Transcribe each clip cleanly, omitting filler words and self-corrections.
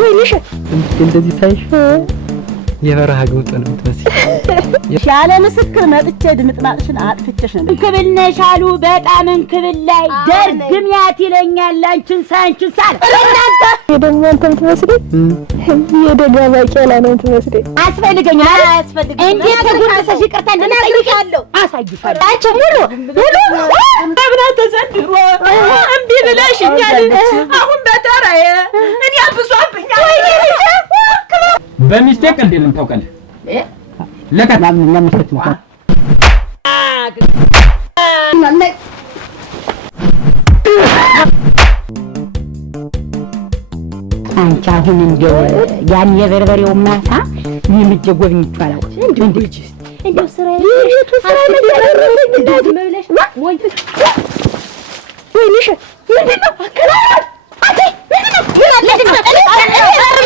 ወይኔሽ እንደዚህ ሳይሽ የበረሃ ግብጥ ነው የምትመስል። ያለ ምስክር መጥቼ ድምጥማጥሽን አጥፍቼሽ ነው። እንክብል ነሽ አሉ በጣም እንክብል ላይ ደርግሚያት ይለኛል። አንቺን ሳንቺን ሳል እናንተ ደግሞ አንተም ትመስለኝ የደጋ ባቄላ ነው ትመስለኝ። አስፈልገኝ እንዴት ተጉርሰሽ ይቅርታ እንደምጠይቃለሁ አሳይሻለሁ። አንቺ ሙሉ አብራ ተሰድሮ እምቢ ብለሽኛል። አሁን በተራዬ እኔ አብሷብኛል። በሚስቴክ እንደምን ታውቃለህ? ለከት ማንኛውም መስጠት ነው። አንቺ አሁን እንደው ያን የበርበሬው ማሳ የምጀ ጎብኝቹ አላውቅም። እንደው ስራዬ ስራ ለደረሰኝ እንደዚህ መብለሽ ወይ ወይንሽ ምንድን ነው አከራራ አንቺ ምንድን ነው ምን አላችሁ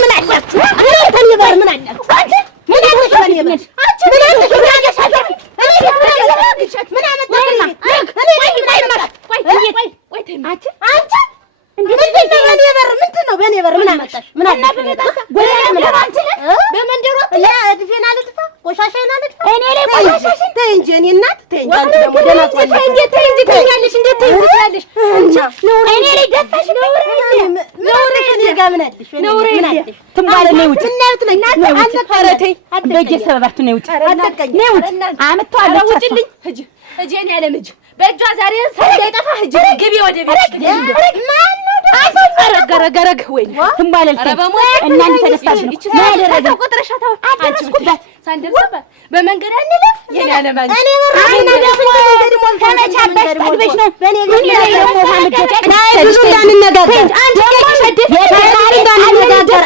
ምን አላችሁ ተንበር ምን አላችሁ አንቺ ምን አላችሁ አንቺ ምን አላችሁ ምን አላችሁ ምን አመጣሽ ምንድን ነው በኔ በር ምን አመጣሽ ምን አመጣሽ በመንደሩ ለድፌና ልጥፋ ቆሻሻና ልጥፋ እኔ ላይ ቆሻሻሽን ተይ እንጂ እኔ እናት ተይ እንጂ አንቺ ደግሞ ደና ቆይ ተይ እንጂ ትኛለሽ እንዴት ትይኛለሽ አንቺ እኔ ላይ ደፋሽ ነው እኔ ጋር ምን አለሽ ምን አለሽ ትምባለ ነው ውጭ እናት ላይ እናት አልተፈረተይ በየሰበባቱ ነው ውጭ ነው ውጭ አመጣው ውጭልኝ እጄ እኔ ያለ ልጅ በእጇ ዛሬ ሳይጠፋ እጄ ግቢ ወደ ቤት ማን ገረገረግ ወይ ትምባለልከ እናንተ ተደስታሽ ነው ያደረገው ቆጥረሻታው አደረስኩባት ሳንደርሰባት በመንገድ አንለፍ የኔ አለማኝ እኔ ደግሞ ተመቻበሽ ታድበሽ ነው በኔ ላይ ደግሞ ማምጀት ላይ ብዙ እንዳንነጋገር አንቺ ከሸደፍ የታሪ እንዳንነጋገር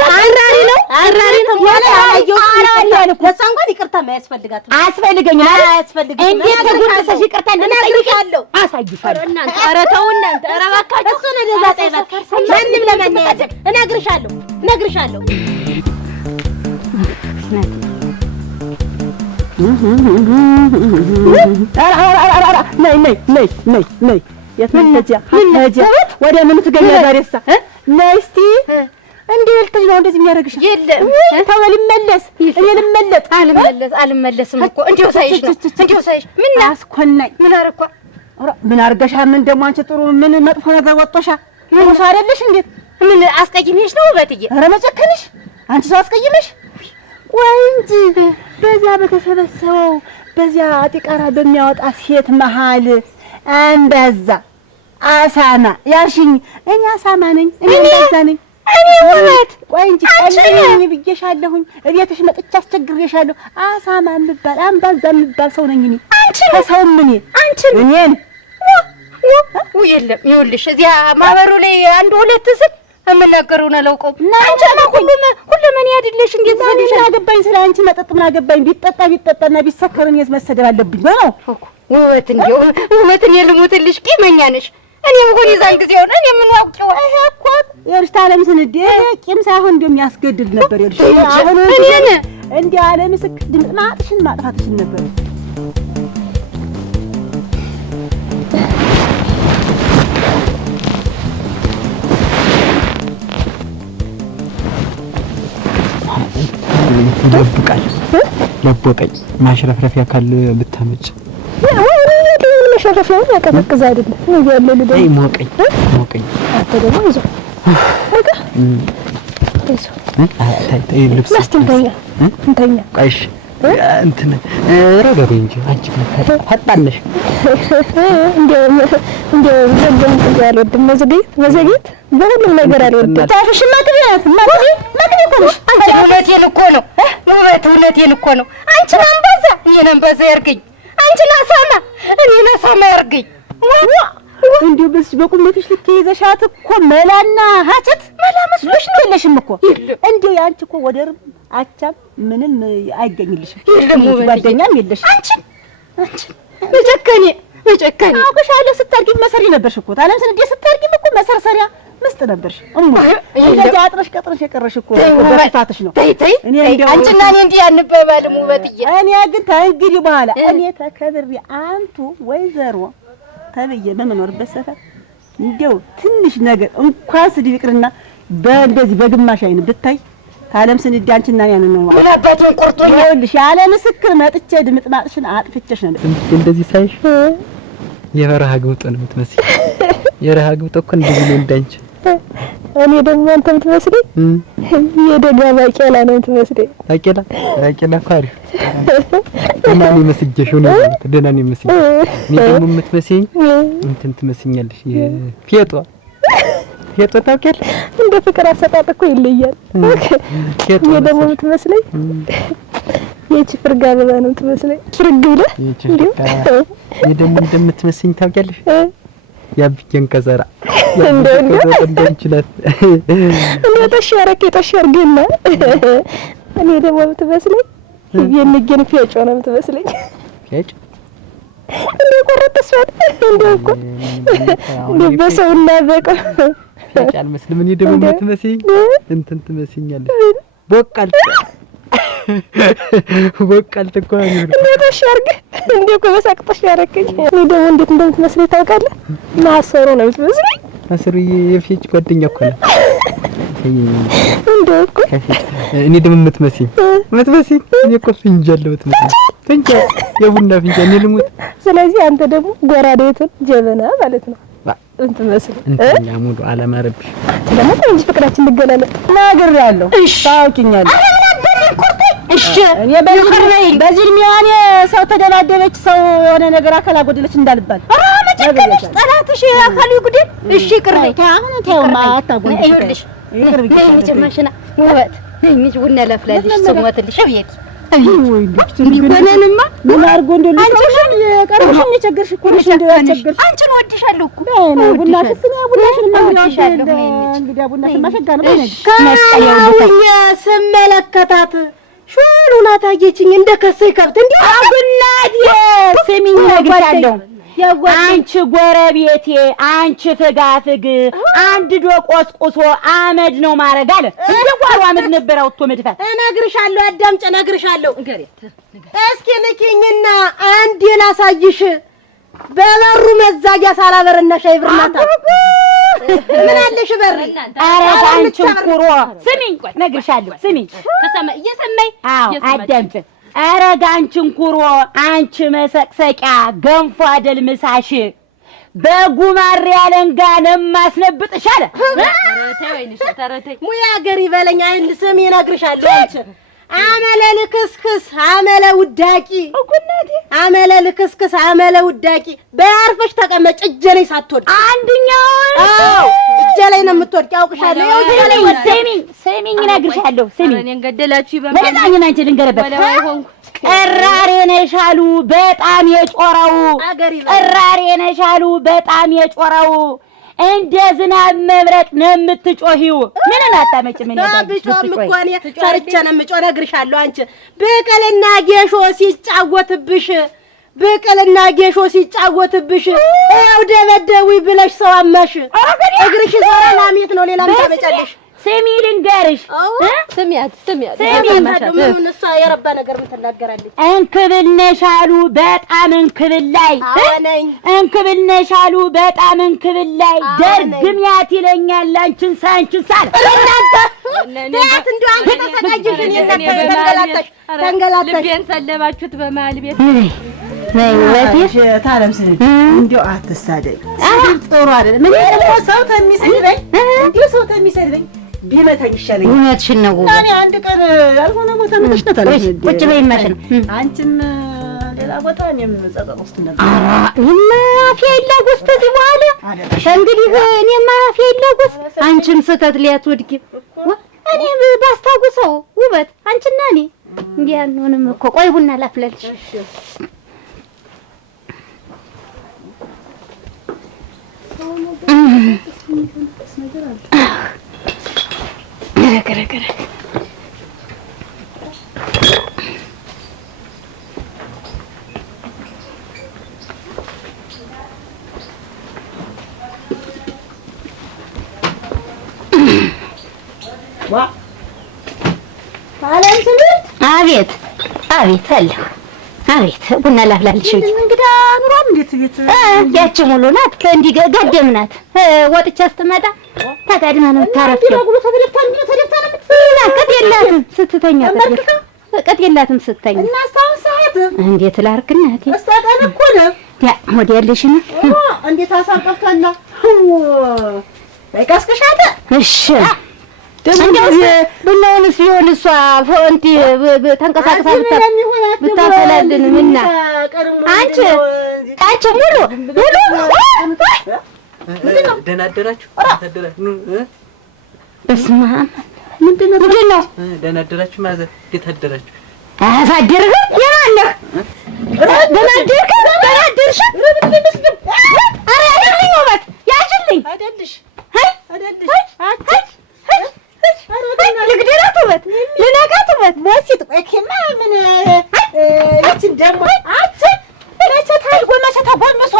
አራሪ ነው ወላ አየው አራሪ ለሷ እንኳን ይቅርታ ማያስፈልጋት አያስፈልገኝም አያስፈልግም እንዴት ተጉርሰሽ ይቅርታ እንደምጠይቃለሁ አሳይሻለሁ እናንተ ኧረ ተው እናንተ ኧረ እባካችሁ እሱ ነው ደዛ ጣይባት ማንም ለማንያዘ እነግርሻለሁ ነይ የትመጪያ ወደ ምን ትገኛ ዛሬሳ ነይ እስቲ እንዴ ልትጅ ነው እንደዚህ የሚያደርግሽ የለም ተወል መለስ እኔ አልመለስም እኮ እንዴው ሳይሽ ምን አስኮናኝ ምን አርገሻ ምን ደሞ አንቺ ጥሩ ምን መጥፎ ነገር ወጥቶሻ ምን ሳይደልሽ እንዴት ምን አስቀይሜሽ ነው ውበትዬ ኧረ መጨከንሽ አንቺ ሰው አስቀይሜሽ ወይ እንጂ በዛ በተሰበሰበው በዚያ አጥቃራ በሚያወጣ ሴት መሃል አንበዛ አሳማ ያልሽኝ እኔ አሳማ ነኝ እኔ አንበዛ ነኝ እኔ ውበት ቆይ እንጂ ቀልኝ ብዬሻለሁኝ እቤትሽ መጥቻ አስቸግሬሻለሁ አሳማ ምባል አንበዛ ምባል ሰው ነኝ እኔ አንቺ ሰው ምን አንቺ እኔን የለም ይኸውልሽ እዚያ ማህበሩ ላይ አንድ ሁለት ስል እምናገረውን አላውቀውም እና አንቺ ሁሉም እኔ አይደለሽ እንዴት ዛሬ አገባኝ ስለ አንቺ መጠጥ ምን አገባኝ ቢጠጣና ቢሰከርን መሰደብ አለብኝ ነው ውበት እንደው ውበትን የልሙትልሽ ቂመኛ ነሽ እኔም ሆነ ይዛን ጊዜ ሆነ እኔ ምን ዋውቀው ይሄ እኮ የርሽታ ዓለም ስንዴ ቂም ሳይሆን እንደሚያስገድድ ነበር ይልሽ አሁን እኔ እንዴ ዓለም ምስክር ድምጥማጥሽን ማጥፋትሽን ነበር ይደብቃል ለቦቀኝ ማሽረፍረፊያ ካለ ብታመጭ ማሽረፍረፊያው ያቀዘቅዝ አይደለም ነው ያለው ልደ አይ ሞቀኝ አንተ ደግሞ ይዞ ወጋ ይዞ ታይ ልብስ ማስተንተኛ እንተኛ ቆይሽ እንትን ረጋቢ እንጂ አንቺ ፈጣንሽ እንዴ ዘንድ ያልወድም መዘግየት በሁሉም ነገር አልወድም ታፍሽ ማጥሪያት ማጥሪ ኮንሽ አንቺ እውነቴን እኮ ነው አንቺ አንበዛ እኔን አንበዛ ያርገኝ አንቺ ናሳማ ያርገኝ እንዴ በስ በቁመትሽ ልትይዘሻት እኮ መላና ሀጨት መላ መስሎሽ ነው የለሽም እኮ እንዴ አንቺ እኮ ወደርም አቻም ምንም አይገኝልሽም ጓደኛም የለሽ አንቺ መጨከኔ አውቀሻለሁ ስታርጊ መሰሪ ነበርሽ እኮ ታለም ስንዴ ስታርጊ እኮ መሰርሰሪያ መስጥ ነበርሽ እንደዚህ አጥረሽ ቀጥረሽ የቀረሽ እኮ በጥፋትሽ ነው ተይ እኔ እንደው አንቺና እኔ እንዲህ አንበባልም ውበትዬ እኔ ግን ታንግዲ በኋላ እኔ ተከብሬ አንቱ ወይዘሮ ተብዬ በመኖርበት ሰፈር እንደው ትንሽ ነገር እንኳን ስድብ ይቅርና በእንደዚህ በግማሽ አይን ብታይ ታለም ስንዲ አንቺና ያንን ነው ምን አባቱን ቆርጦኝ ይኸውልሽ ያለ ምስክር መጥቼ ድምጥማጥሽን አጥፍቼሽ ነው እንደዚህ ሳይሽ የበረሃ ግብጥ ነው የምትመስይ። የበረሃ ግብጥ እኮ እንደዚህ ነው እንዳንቺ። እኔ ደግሞ አንተ የምትመስለኝ የደጋ ባቄላ ነው የምትመስለኝ። ባቄላ እኮ አሪፍ ደህና ነው መስጀሽ ነው ደህና ነው መስጀሽ። እኔ ደግሞ የምትመስይኝ እንትን ትመስኛለሽ ፌጦ ታውቂያለሽ? እንደ ፍቅር አሰጣጥ እኮ ይለያል። እኔ ደግሞ የምትመስለኝ የቺ ፍርጋ አበባ ነው የምትመስለኝ። ፍርግ ብለህ እኔ ደግሞ እንደምትመስይኝ ታውቂያለሽ? ያብጀን ከዘራ እንደንችላት እኔ ተሻርገና እኔ ደግሞ የምትመስለኝ የነገን ፌጮ ነው የምትመስለኝ። ፌጮ እንደ ቆረጠሽ እንደኮ በሰውና በቃ ፌጫል መስለም። እኔ ደግሞ የምትመስይኝ እንትን ትመስኛለሽ ቦቃል ተቆራኝ እንዴ ተሻርገ እንዴ እኮ በሳቅጠሽ ያረከኝ። እኔ ደግሞ እንዴት እንደምትመስለኝ ታውቃለህ? ማሰሮ ነው የምትመስለኝ። ማሰሮ የፌጭ ጓደኛ እኮ ነው እንዴ እኮ። እኔ ደግሞ የምትመስይኝ እኔ እኮ ፍንጃል የምትመስለኝ ፍንጃል የቡና ፍንጃል እኔ ልሙት። ስለዚህ አንተ ደግሞ ጎራዴትን ጀበና ማለት ነው እንትመስል እንተኛ ሙሉ አለማረብሽ ደግሞ እንጂ ፍቅራችን እንገናለን ናግሬያለሁ። ታውቂኛለሽ። እሺ እኔ በዚህ ሚያኔ ሰው ተደባደበች ሰው የሆነ ነገር አካል አጎደለች እንዳልባል መጨከነሽ ጠላትሽ አካል ይጉደል። እሺ ቅርበይ ታሁን ታውማ አታጎንልሽ ይቅርብ ይጨማሽና ውበት እንጂ ቡና ለፍላልሽ ሰሞትልሽ አብየት እንዲቆነንማ ምን አርጎ እንደልሽ የቀረሽኝ የቸገርሽ እኮ ነሽ እንደው ያቸገርሽ አንቺን ወድሻለሁ እኮ ቡና ፍስና ቡናሽን ማወድሻለሁ እንግዲህ ቡናሽን ማሸጋ ነው ስመለከታት ሹሉና ታየችኝ እንደ ከሰይ ከብት እንዴ አጉናት ስሚኝ ነግሬሻለሁ። አንቺ ጎረቤቴ አንቺ ፍጋፍግ አንድ ዶ ቆስቁሶ አመድ ነው ማረግ አለ። እንደ ጓሮ አመድ ነበር አውጥቶ መድፋት። እነግርሻለሁ አዳምጪ እነግርሻለሁ። እስኪ ንኪኝና አንድ ላሳይሽ በበሩ መዛጊያ ሳላበርና ሻይ ብርናታ ምን አለሽ በር? ኧረ አንቺ ኩሮ ስሚኝ ቆይ እነግርሻለሁ። ስሚኝ ተሰማይ እየሰማይ አዳምጪ ኧረ ጋንቺን ኩሮ አንቺ መሰቅሰቂያ ገንፎ አይደል ምሳሽ በጉማሬ አለንጋ ለማስነብጥሽ አለ። ተረተይ ሙያ ሀገር ይበለኝ አይል ስም ይነግርሻለሁ። አንቺ አመለ ልክስክስ አመለ ውዳቂ እጉናቴ አመለ ልክስክስ አመለ ውዳቂ በአርፈሽ ተቀመጭ። እጄ ላይ ሳትወድቂ አንድኛው እጄ ላይ ነው የምትወድቂ አውቅሻለሁ። ስሚኝ እነግርሻለሁ። ስሚኝ እኔን ገደላችሁ ይበማል ወደዛኝ አንቺ ልንገርበት ቀራሬ ነሻሉ በጣም የጮራው ቀራሬ ነሻሉ በጣም የጮራው እንደ ዝናብ መብረቅ ነው የምትጮሂው። ምንን አታመጭ ምን ይላል ብጮም እኮ እኔ ሰርቼ ነው የምጮህ እነግርሻለሁ። አንቺ በቀልና ጌሾ ሲጫወትብሽ በቀልና ጌሾ ሲጫወትብሽ ያው ደበደውይ ብለሽ ሰው አማሽ እግርሽ ዞራ ላሚት ነው ሌላ ምን ታመጫለሽ? ስሚ ልንገርሽ ስሚያት ምን እሷ የረባ ነገር ምን ትናገራለች? እንክብል ነሻሉ በጣም እንክብል ላይ እንክብል ነሻሉ በጣም እንክብል ላይ ደርግሚያት ይለኛል አንቺን ሳል እናንተ ቢያት እንደው አንቺ ተሰቃይሽ እኔ እናንተ ተንገላታሽ ልቤን ሰለባችሁት በመሀል ቤት ወይስ ታለምስን እንደው አትሳደኝ። ጥሩ አይደለም። ምን ነው ሰው ተሚሰድበኝ እንደው ሰው ተሚሰድበኝ ቢመታኝ ይሻለኝ። እውነትሽን ነው። እኔ አንድ ቀን ያልሆነ ቦታ መጥተሽ ነታለሽ ቁጭ በይ ማሽን አንቺም ሌላ ቦታ እኔም ጸጸት ውስጥ ነበር። እኔማ አፌ ይላጎስ ተዚህ በኋላ እንግዲህ እኔማ አፌ ይላጎስ አንቺም ስተት ሊያትወድቂ እኔ ባስታውሰው ውበት አንቺና እኔ እንዲህ አንሆንም እኮ። ቆይ ቡና ላፍለልሽ። ገረገረ አለም ስምት አቤት አቤት አለሁ አቤት ቡና ላፍላልሽ እንጂ እንግዳ ኑሯም እንዴት ቤት ያቺ ሙሉ ናት እንዲህ ገደም ናት። ወጥቻ ስትመጣ ተቀድማ ነው ታረፍው። ቅጥ የላትም ስትተኛ ቅጥ የላትም ስትተኛ እና እስካሁን ሰዓት እንዴት ላድርግ እናቴ? እስካሁን እኮ ነው ወዲያ ያለሽ ነው እንዴት አሳቀፍታና በቃስከሻተ እሺ ብናውን ሲሆን እሷ ፎንቲ ተንቀሳቀሳ ብታፈላልን ምና አንቺ ሙሉ ደህና አደራችሁ? በስመ አብ ምንድን ነው ደህና አደራችሁ ማለት እንዴት አደራችሁ? አሳደርህ የማነህ ደህና አደርክ? ደህና አደርሽ? ኧረ አይደልኝ ውበት ያችልኝ አይደልሽ ልግደላት ውበት ልነጋት ውበት ሞሲት ቆይማ ምን እቺን ደግሞ አንቺ ለቻ ታልጎ መቻ ተጎመሷ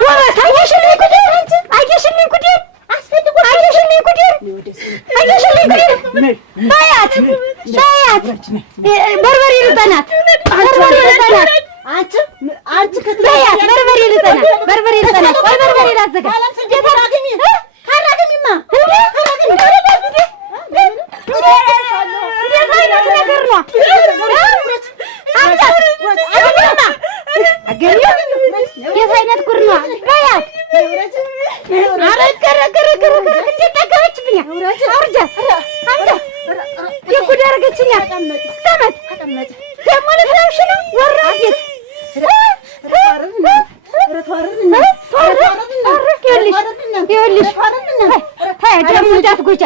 ውበት አየሽልኝ ጉዴ አንቺ አየሽልኝ ጉዴ አስፈልጎ አየሽልኝ ጉዴ አየሽልኝ ጉዴ ባያት በርበሬ ልጠናት በርበሬ ልጠናት አንቺ ባያት በርበሬ ልጠናት ቆይ በርበሬ ላዘጋ ካራገሚማ የት አይነት ጉድ ነው? በያት እንዴት ጠገበችብኛ? አውርጃ የጉድ አደረገችኛ። ተቀመጥ ደግሞ ልትለብሽ ነው? ወራዴት ይኸውልሽ ደግሞ እንዳትጎጃ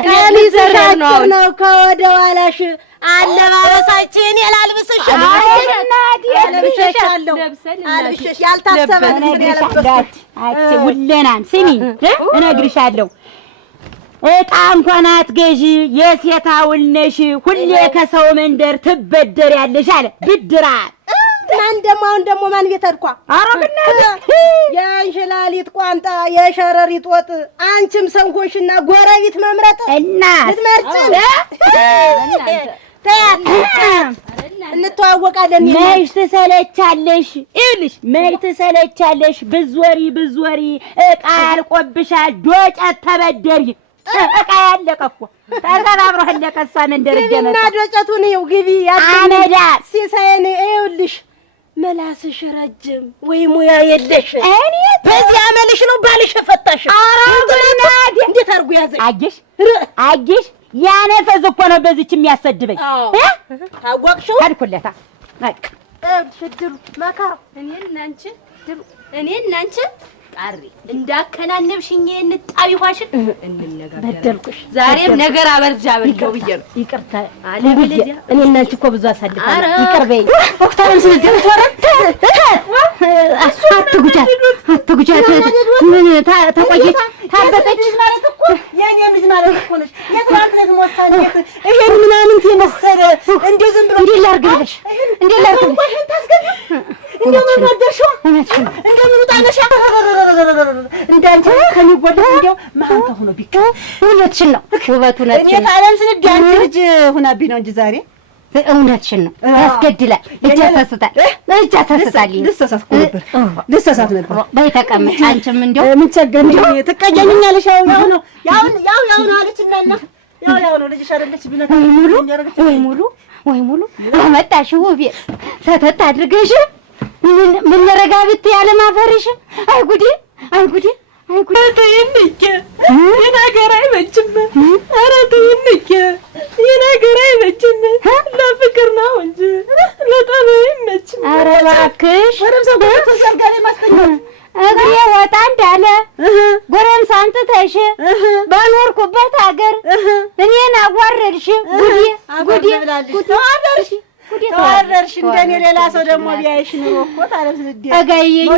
ነው ከወደ ኋላሽ አለባበሳችን የላልብስሽ አልብስሽ ያልታሰበ ውለናም ስሚ እነግርሻለሁ። ዕቃ እንኳን አትገዢ የሴት አውል ነሽ። ሁሌ ከሰው መንደር ትበደሪያለሽ አለ ብድራት ማን ደግሞ ማን ቤት አድኳ አረብናት የእንሽላሊት ቋንጣ የሸረሪት ወጥ አንቺም ሰንኮሽና ጎረቤት መምረጥ እና ልትመርጭ እንተዋወቃለን። መች ትሰለቻለሽ? ይኸውልሽ መች ትሰለቻለሽ? ብዞሪ ዕቃ ያልቆብሻል። ዶጨት ተበደሪ ዕቃ ያለቀ እኮ ተሰባብሮ አለቀ። እሷ መንደር ግቢና ዶጨቱን ይኸው ግቢ አመዳ ሲሳይን ይኸውልሽ መላስሽ ረጅም ወይ ሙያ የለሽ። እኔ በዚህ አመልሽ ነው ባልሽ ፈታሽ። አራውናዲ እንዴት አርጉ ያዘኝ? አየሽ ያነፈዝ እኮ ነው በዚች የሚያሰድበኝ። ታወቅሽው ታድኩለታ በቃ ሽድሉ መከራ እኔና አንቺ ጣሪ እንዳከናነብሽኝ እንጣቢ ኋሽን እንነጋገር። በደልኩሽ። ዛሬም ነገር አበርጃ በልከው ብዬ ነው። ይቅርታ አለበለዚያ እኔና አንቺ እኮ ብዙ አሳልፈናል። ይቅር በይኝ። ኦክታም ስለደም አትጉጃት ምን ተቆየች ታበጠች ማለት እኮ የኔ ልጅ ማለት እኮ ነሽ። የትራንክነት ሞሳኔት ይሄን ምናምን ተመሰለ እንዴ ዝም ብሎ እንዴ ላርግልሽ ይሄን ታስገቢ እንዴ ምን አደርሽው እንዴ ምን ጣነሻ እንዳንተ ከሚወደድ እንደው ማንተ ሆኖ ቢቀ እውነትሽን ነው ውበቱ ነች። እኔ ታለም ስንት አንቺ ልጅ ሆናብኝ ነው እንጂ ዛሬ እውነትሽን ነው። ያስገድላል። እጅ ያሳስታል። ልሰሳት ነበር። በይ ተቀመጭ። አንቺም እንደው ምን ቸገረኝ ትቀየሚኛለሽ? ያው ነው አለችና ያው ነው ልጅሽ አይደለች ብለህ ወይ ሙሉ አመጣሽ ውቤ ሰተት አድርገሽ ምን ረጋ ብት ያለ ማፈርሽ። አይ ጉዴ ተይንኬ የነገር አይበጅም። ኧረ ተይንኬ የነገር አይበጅም። ለፍቅር ነው እንጂ ለጠብ አይመችም። ኧረ እባክሽ እግሬ ወጣ እንዳለ ጎረምሳ አምጥተሽ በኖርኩበት ሀገር እኔን አዋረድሽ። ተዋረድሽ እንደኔ ሌላ ሰው ደግሞ ቢያይሽ ኑሮ እኮ ታለም ስንዴ አጋየኝ።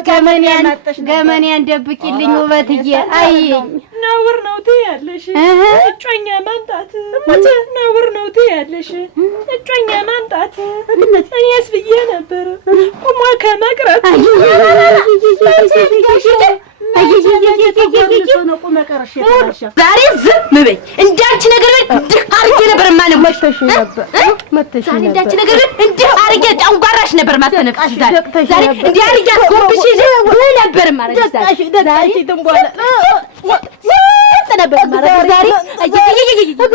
ገመኔን ደብቂልኝ ውበትዬ። አየኝ ነውር ነው ትያለሽ እጮኛ ማምጣት ነውር ነው ትያለሽ እጮኛ ማምጣት። እኔስ ብዬ ነበር ቁሞ ከመቅረት ዛሬ ዝም በይ። እንዳንቺ ነገር እንዲህ አርጌ ነበር ማነብሽ ዛሬ እንዳንቺ ነገር እንዲህ አርጌ ጨንጓራሽ ነበር ማስተነፍሽ ዛሬ እንዲህ አርጌ አስቆብሽ ነበር ማለት ዛሬ ትንቧላ ነበር ማለት ዛሬ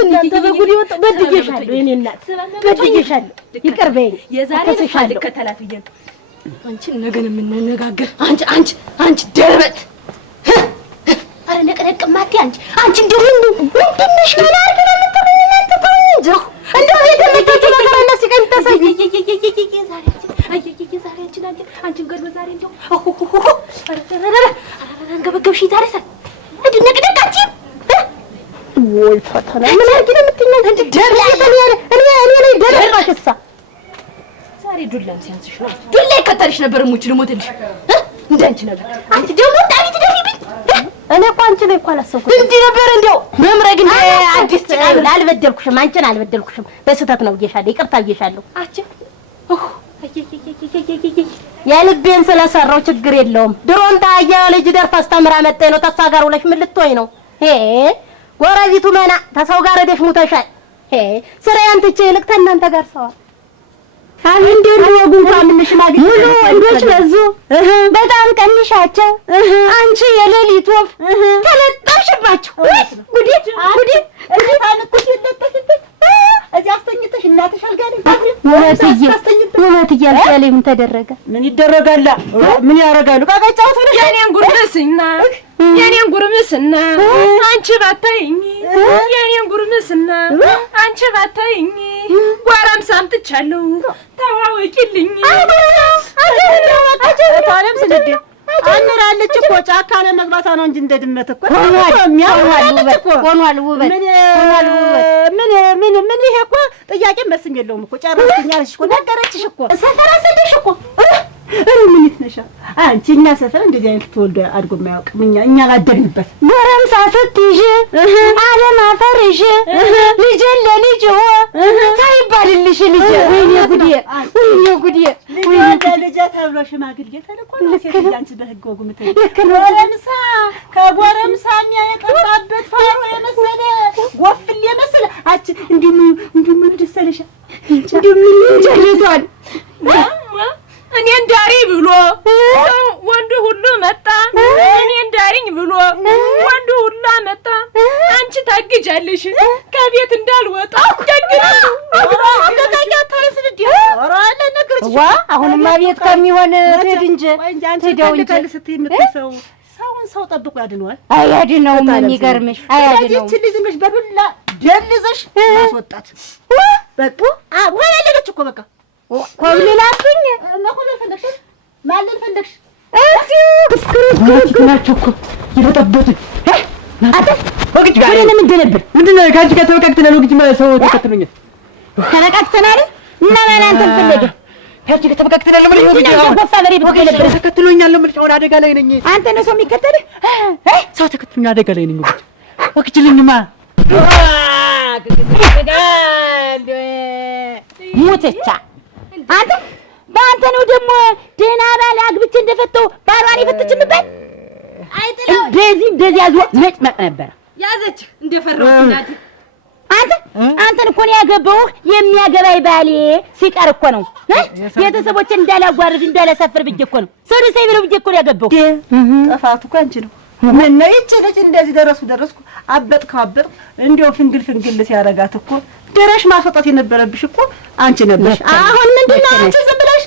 እናንተ በጉድ ይወጣ በድጌሻለሁ የኔ እናት በድጌሻለሁ ይቅር በይኝ የዛሬ ተሻለ ከተላፍየ አንቺ ነገን የምንነጋገር አንቺ ደረበት አረ ነቀነቅ ማቲ አንቺ እንደው ምንድነሽ ማለት ነው እናንተ ታውንጆ እንደው የተመጣጣ ነገር አለ ሲቀን ተሰይ ዛሬ አንቺን ገርበ ዛሬ እንደው አንገበገብሽ ዛሬ ሰ ነቀነቃቺ ወይ ፈተና ምን አርጊ ነው የምትይኝ አንቺ ደረበት እኔ ላይ ደረባሽሳ ዛሬ ዱላም ሲያንስሽ ነው ዱላ ይከተልሽ ነበር ሙች ልሞትልሽ እንዳንቺ ነበር አንቺ ደግሞ ዳዊት ደፊብኝ እኔ እኮ አንቺ ላይ እኮ አላሰብኩት እንዴ ነበር እንደው መምረግ እንደ አዲስ ጭቃ አልበደልኩሽም አንቺን አልበደልኩሽም በስህተት ነው እየሻለ ይቅርታ እየሻለሁ አንቺ የልቤን ስለሰራው ችግር የለውም ድሮን ታያ ልጅ ደርፋ አስተምራ መጣ ነው ተሳ ጋር ውለሽ ምን ልትሆይ ነው ጎረቤቱ መና ተሰው ጋር ሄደሽ ሙተሻል ስራዬን ትቼ ይልቅ ተናንተ ጋር ሰዋል አንዴ ወጉን ታምንሽ ማግኘት ሙሉ ወንዶች በዙ በጣም ቀንሻቸው አንቺ የሌሊት ወፍ ተለጣሽባችሁ ጉዲ ታንኩት ይለጥፍት እዚህ አስተኝተሽ እናትሽ አልጋሪ ወመት እያልሽ ምን ተደረገ ምን ይደረጋል ምን ያረጋሉ ቃቃጫውት ብለሽ የኔን ጉርምስና አንቺ ባታይኝ የኔን ጉርምስና አንቺ ባታይኝ ጓራም ሳምጥቻለሁ ታዋወቂልኝ ታለም ስለደ አንራለች እኮ ጫካ ለመግባታ ነው እንጂ እንደ ድመት እኮ ሆኗል ውበት ምን ይሄ እኮ ጥያቄ መስም የለውም እኮ ጨረስኛለሽ እኮ ነገረችሽ እኮ ሰፈራ ሰደሽ እኮ ምን ይትነሻ አንቺ እኛ ሰፈር እንደዚህ አይነት ተወልዶ አድጎ የማያውቅም እኛ አላደግንበት ጎረምሳ ስትይዥ ዓለም አፈርሽ ልጅ ለልጅ ሳይባልልሽ ልጅ ወይኔ ጉዴ ልጅ ተብሎ ሽማግሌ ተልኮ ነው አንቺ በህግ ወጉ ምትል ከጎረምሳ የሚያቀርባበት ፋሮ የመሰለ ወፍል የመሰለ አንቺ እንዲሁ ደሰለሽ እንዲሁ ጀልቷል እኔ እንዳሪ ብሎ ወንዱ ሁሉ መጣ እኔ እንዳሪኝ ብሎ ወንዱ ሁሉ መጣ አንቺ ታግጃለሽ ከቤት እንዳልወጣ ደግነው አገጋጋ ታረስልኝ ወራለ ነገርሽ ዋ አሁንማ ቤት ከሚሆን ትሄድ እንጂ ትሄደው እንጂ ስትይ የምትሰው ሰው ጠብቆ ያድነዋል አያድነው ምን ይገርምሽ አያድነው እቺ ልጅ ምሽ በዱላ ደልዘሽ ማስወጣት በቃ ወላለች እኮ በቃ ኮብልላብኝ ማኮለ ፈለክሽ ማለን ፈለክሽ እስኪ ናቸው እኮ ይበጠበጡ አታ ወግጅ ጋር ምንድነው ካንቺ ጋር ተወቀቅተናል ወግጅ ማለት ሰው ተከትሎኛል ተነቃቅተናል እና ማን ፈለገ ካንቺ ጋር ተወቀቅተናል ማለት ወግጅ ጎፋ በሬ ብትገ ነበር ተከትሎኛል ማለት አሁን አደጋ ላይ ነኝ አንተ ነው ሰው የሚከተልህ ሰው ተከትሎኛል አደጋ ላይ ነኝ ወግጅልኝማ ሙተቻ አንተ በአንተ ነው ደግሞ ደህና ባል አግብቼ እንደፈተው ባሏን የፈተችምበት አይጥለው እንደዚህ ያዙ መጭመቅ ነበር ያዘች እንደፈራው እናት አንተን እኮ ነው ያገባው የሚያገባይ ባሌ ሲቀር እኮ ነው ቤተሰቦችን እንዳላጓርድ እንዳላሳፍር ብዬ እኮ ነው ሰው ደስ አይብለው ብዬ እኮ ነው ያገባው ጥፋቱ እኮ አንቺ ነው ምን ነው ይቺ ልጅ እንደዚህ ደረስኩ አበጥኩ እንዴው ፍንግል ሲያረጋት እኮ ደረሽ ማስወጣት የነበረብሽ እኮ አንቺ ነበርሽ አሁን ምንድነው አንቺ ዝም ብለሽ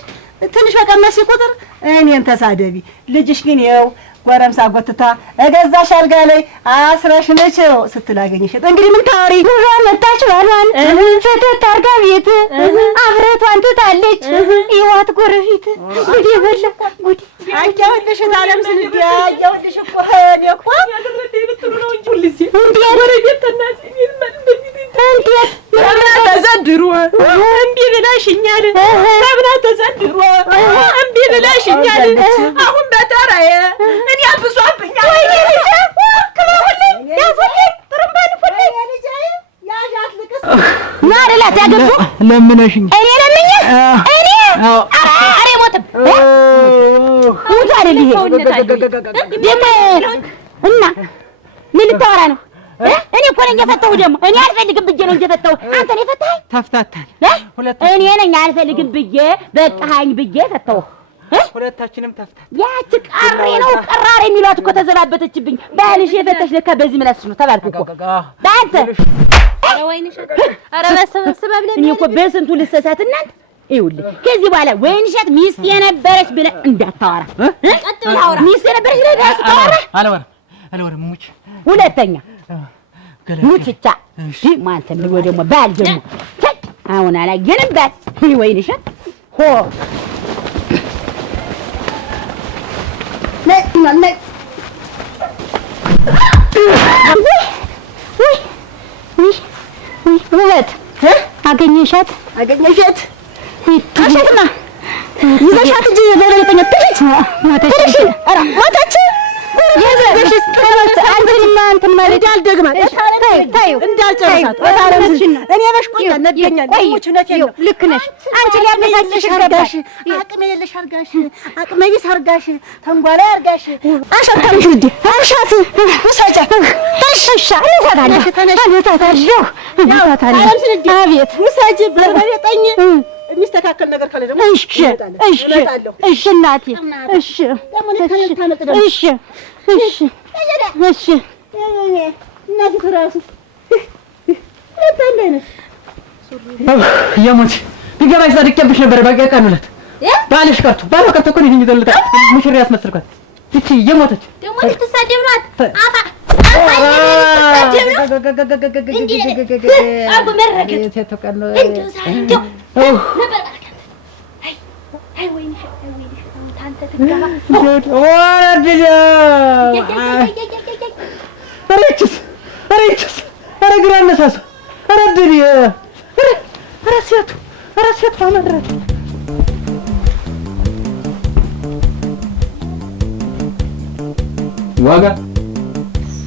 ትንሽ በቀመስ ቁጥር እኔን ተሳደቢ ልጅሽ ግን ይኸው ጎረምሳ ጎትታ እገዛሽ አልጋ ላይ አስረሽ ነችው ስትላገኝሽ እንግዲህ ምን ታወሪ ሙሉ መጣች ባሏን ፈተት አርጋ ቤት አብረቷን ትታለች ይዋት ጎረፊት ጉዲ በላ ጉዲ አያውልሽ ታለም ስንት ያያውልሽ እኮ እኮ ያደረደ ይብትሉ ነው እንጂ ሁልጊዜ እንዴ ጎረቤት ተናጭ እንዴ ተብላ ተዘንድሮ እምቢ ብለሽኛል ተብላ ተዘንድሮ እምቢ ብለሽኛል አሁን በተራዬ እኔ አብሷብኛል ወይ ልጅ ክላውልኝ ያዙልኝ ጥሩምባን ፉልኝ ልጅ ያዣት ልቅስ ማረላት ያገቡ ለምነሽኝ እኔ ለምኝ እኔ አሬ ሞት ሙታል አይደል ይሄ ደግሞ እና ምን ልታወራ ነው? እኔ እኮ ነኝ የፈታሁህ። ደግሞ እኔ አልፈልግም ብዬ ነው እንጂ የፈታሁህ። አንተ ነው የፈታኸኝ። ተፍታታን እኔ ነኝ አልፈልግም ብዬ በቃኝ ብዬ ፈታሁህ። ሁለታችንም ተፍታታ። ያቺ ቀሬ ነው ቀራሬ የሚሏት እኮ ተዘባበተችብኝ። ባልሽ የፈታሽ ለካ በዚህ ምላስሽ ነው ተባልኩ እኮ በአንተ። ኧረ ወይንሽ ኧረ በሰበብ ለምን እኔ እኮ በስንቱ ልሰሳት እናንተ። ይኸውልህ ከዚህ በኋላ ወይንሸት ሚስት የነበረች ብለህ እንዳታወራ። ቀጥ ብለህ አውራ። ሚስት የነበረች ብለህ እንዳታወራ። አለወራ ሙች ሁለተኛ ሙችቻ ማንተ ብሎ ደግሞ ባል ደግሞ አሁን አላየንም ባል ወይንሸት ሆ ነይ ውበት አገኘሻት አሸትማ ይዘሻት እንጂ ለለለተኛ ትልጅ ሞተች። ኧረ ሞተች። የዘበሽስ አንተማ አንተ ማለት አልደግማት ታዩ እንዳልጨርሳት እኔ በሽቆኛ ነደኛል ሙች ነች። ልክ ነሽ አንቺ ሊያመሳጭሽ አርጋሽ አቅሜ የለሽ አርጋሽ አቅሜ ቢስ አርጋሽ ተንጓላ አርጋሽ አሻታሽ ልዲ አሻት ወሳጫ ተሽሻ ለታታለሽ ተነሽታታለሽ አቤት ውሳጅ በርበሬ ጠኝ የሚስተካከል ነገር ካለ ደግሞ እሺ እናቴ እሺ እናቴ ትራሱ የሞት ቢገባሽ ዛድቄብሽ ነበር። ባቂያ ቀኑለት ባልሽ ቀርቶ ባሏ ቀርቶ እኮ ነው ይዘልታ ሙሽራ ያስመስልኳት። እቺ የሞተች ደግሞ ልትሳደብ ናት። አፋ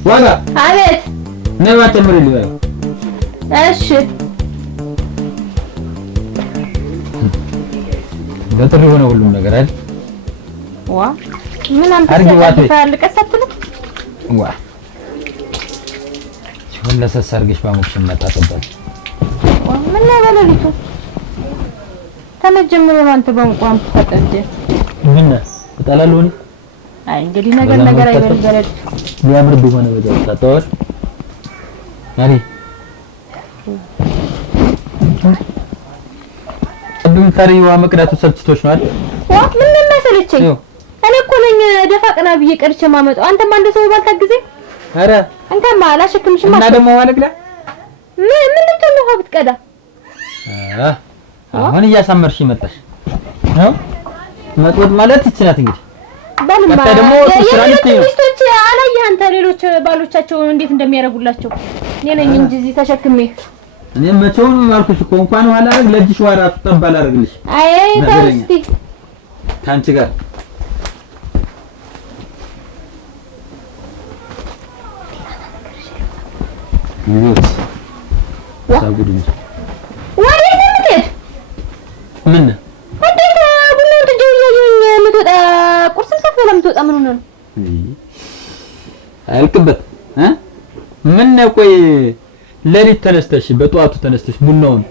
ዋጋ አቤት ነባ ጨምርልኝ። እሺ በጥሩ ሆነ ሁሉም ነገር አይደል? ዋ ምን አንተ ታልቀሰጥሉ ዋ ሲሆን ለሰሰርግሽ ባሙክሽ መጣጠበል ምን ነው በለሊቱ ተመጀመሩ ነው። አንተ በመቋም ተጠደ ምን ተጣላሉኝ። አይ እንግዲህ ነገር አይበል ገለድ ሊያምር ቢሆነ በዛ ተጣጣው ማሪ አዱን ታሪዋ መቅዳቱ ሰልችቶሽ ነው አይደል? ዋ ምን መሰለችኝ እኔ እኮ ነኝ ደፋ ቀና ብዬ ቀርቼ ማመጣው። አንተማ እንደ ሰው ባልታግዘኝ። ኧረ እንካማ አላሸክምሽማ እና ደግሞ ዋለግላ ምን ልትሆን ነው ብትቀዳ? አሁን እያሳመርሽ ይመጣሽ ነው መጥወጥ ማለት ይችላል እንግዲህ ባልማ ደግሞ ሚስቶች አላየህ አንተ ሌሎች ባሎቻቸው እንዴት እንደሚያረጉላቸው እኔ ነኝ እንጂ እዚህ ተሸክሜ እኔ መቼውን ማልኩሽ እኮ እንኳን ኋላ ለጅሽ ዋራቱ ተባል አርግልሽ። አይ ታስቲ ካንቺ ጋር ይወት ሳጉድኝ ወዴት ነው የምትሄድ? ምን እንዴት ቡናውን ትጀውየኝ የምትወጣ ቁርስም ሳትበላ የምትወጣ ምን ሆነ ነው? አልቅበት ምን ነው? ቆይ ለሊት ተነስተሽ በጧቱ ተነስተሽ ቡናውን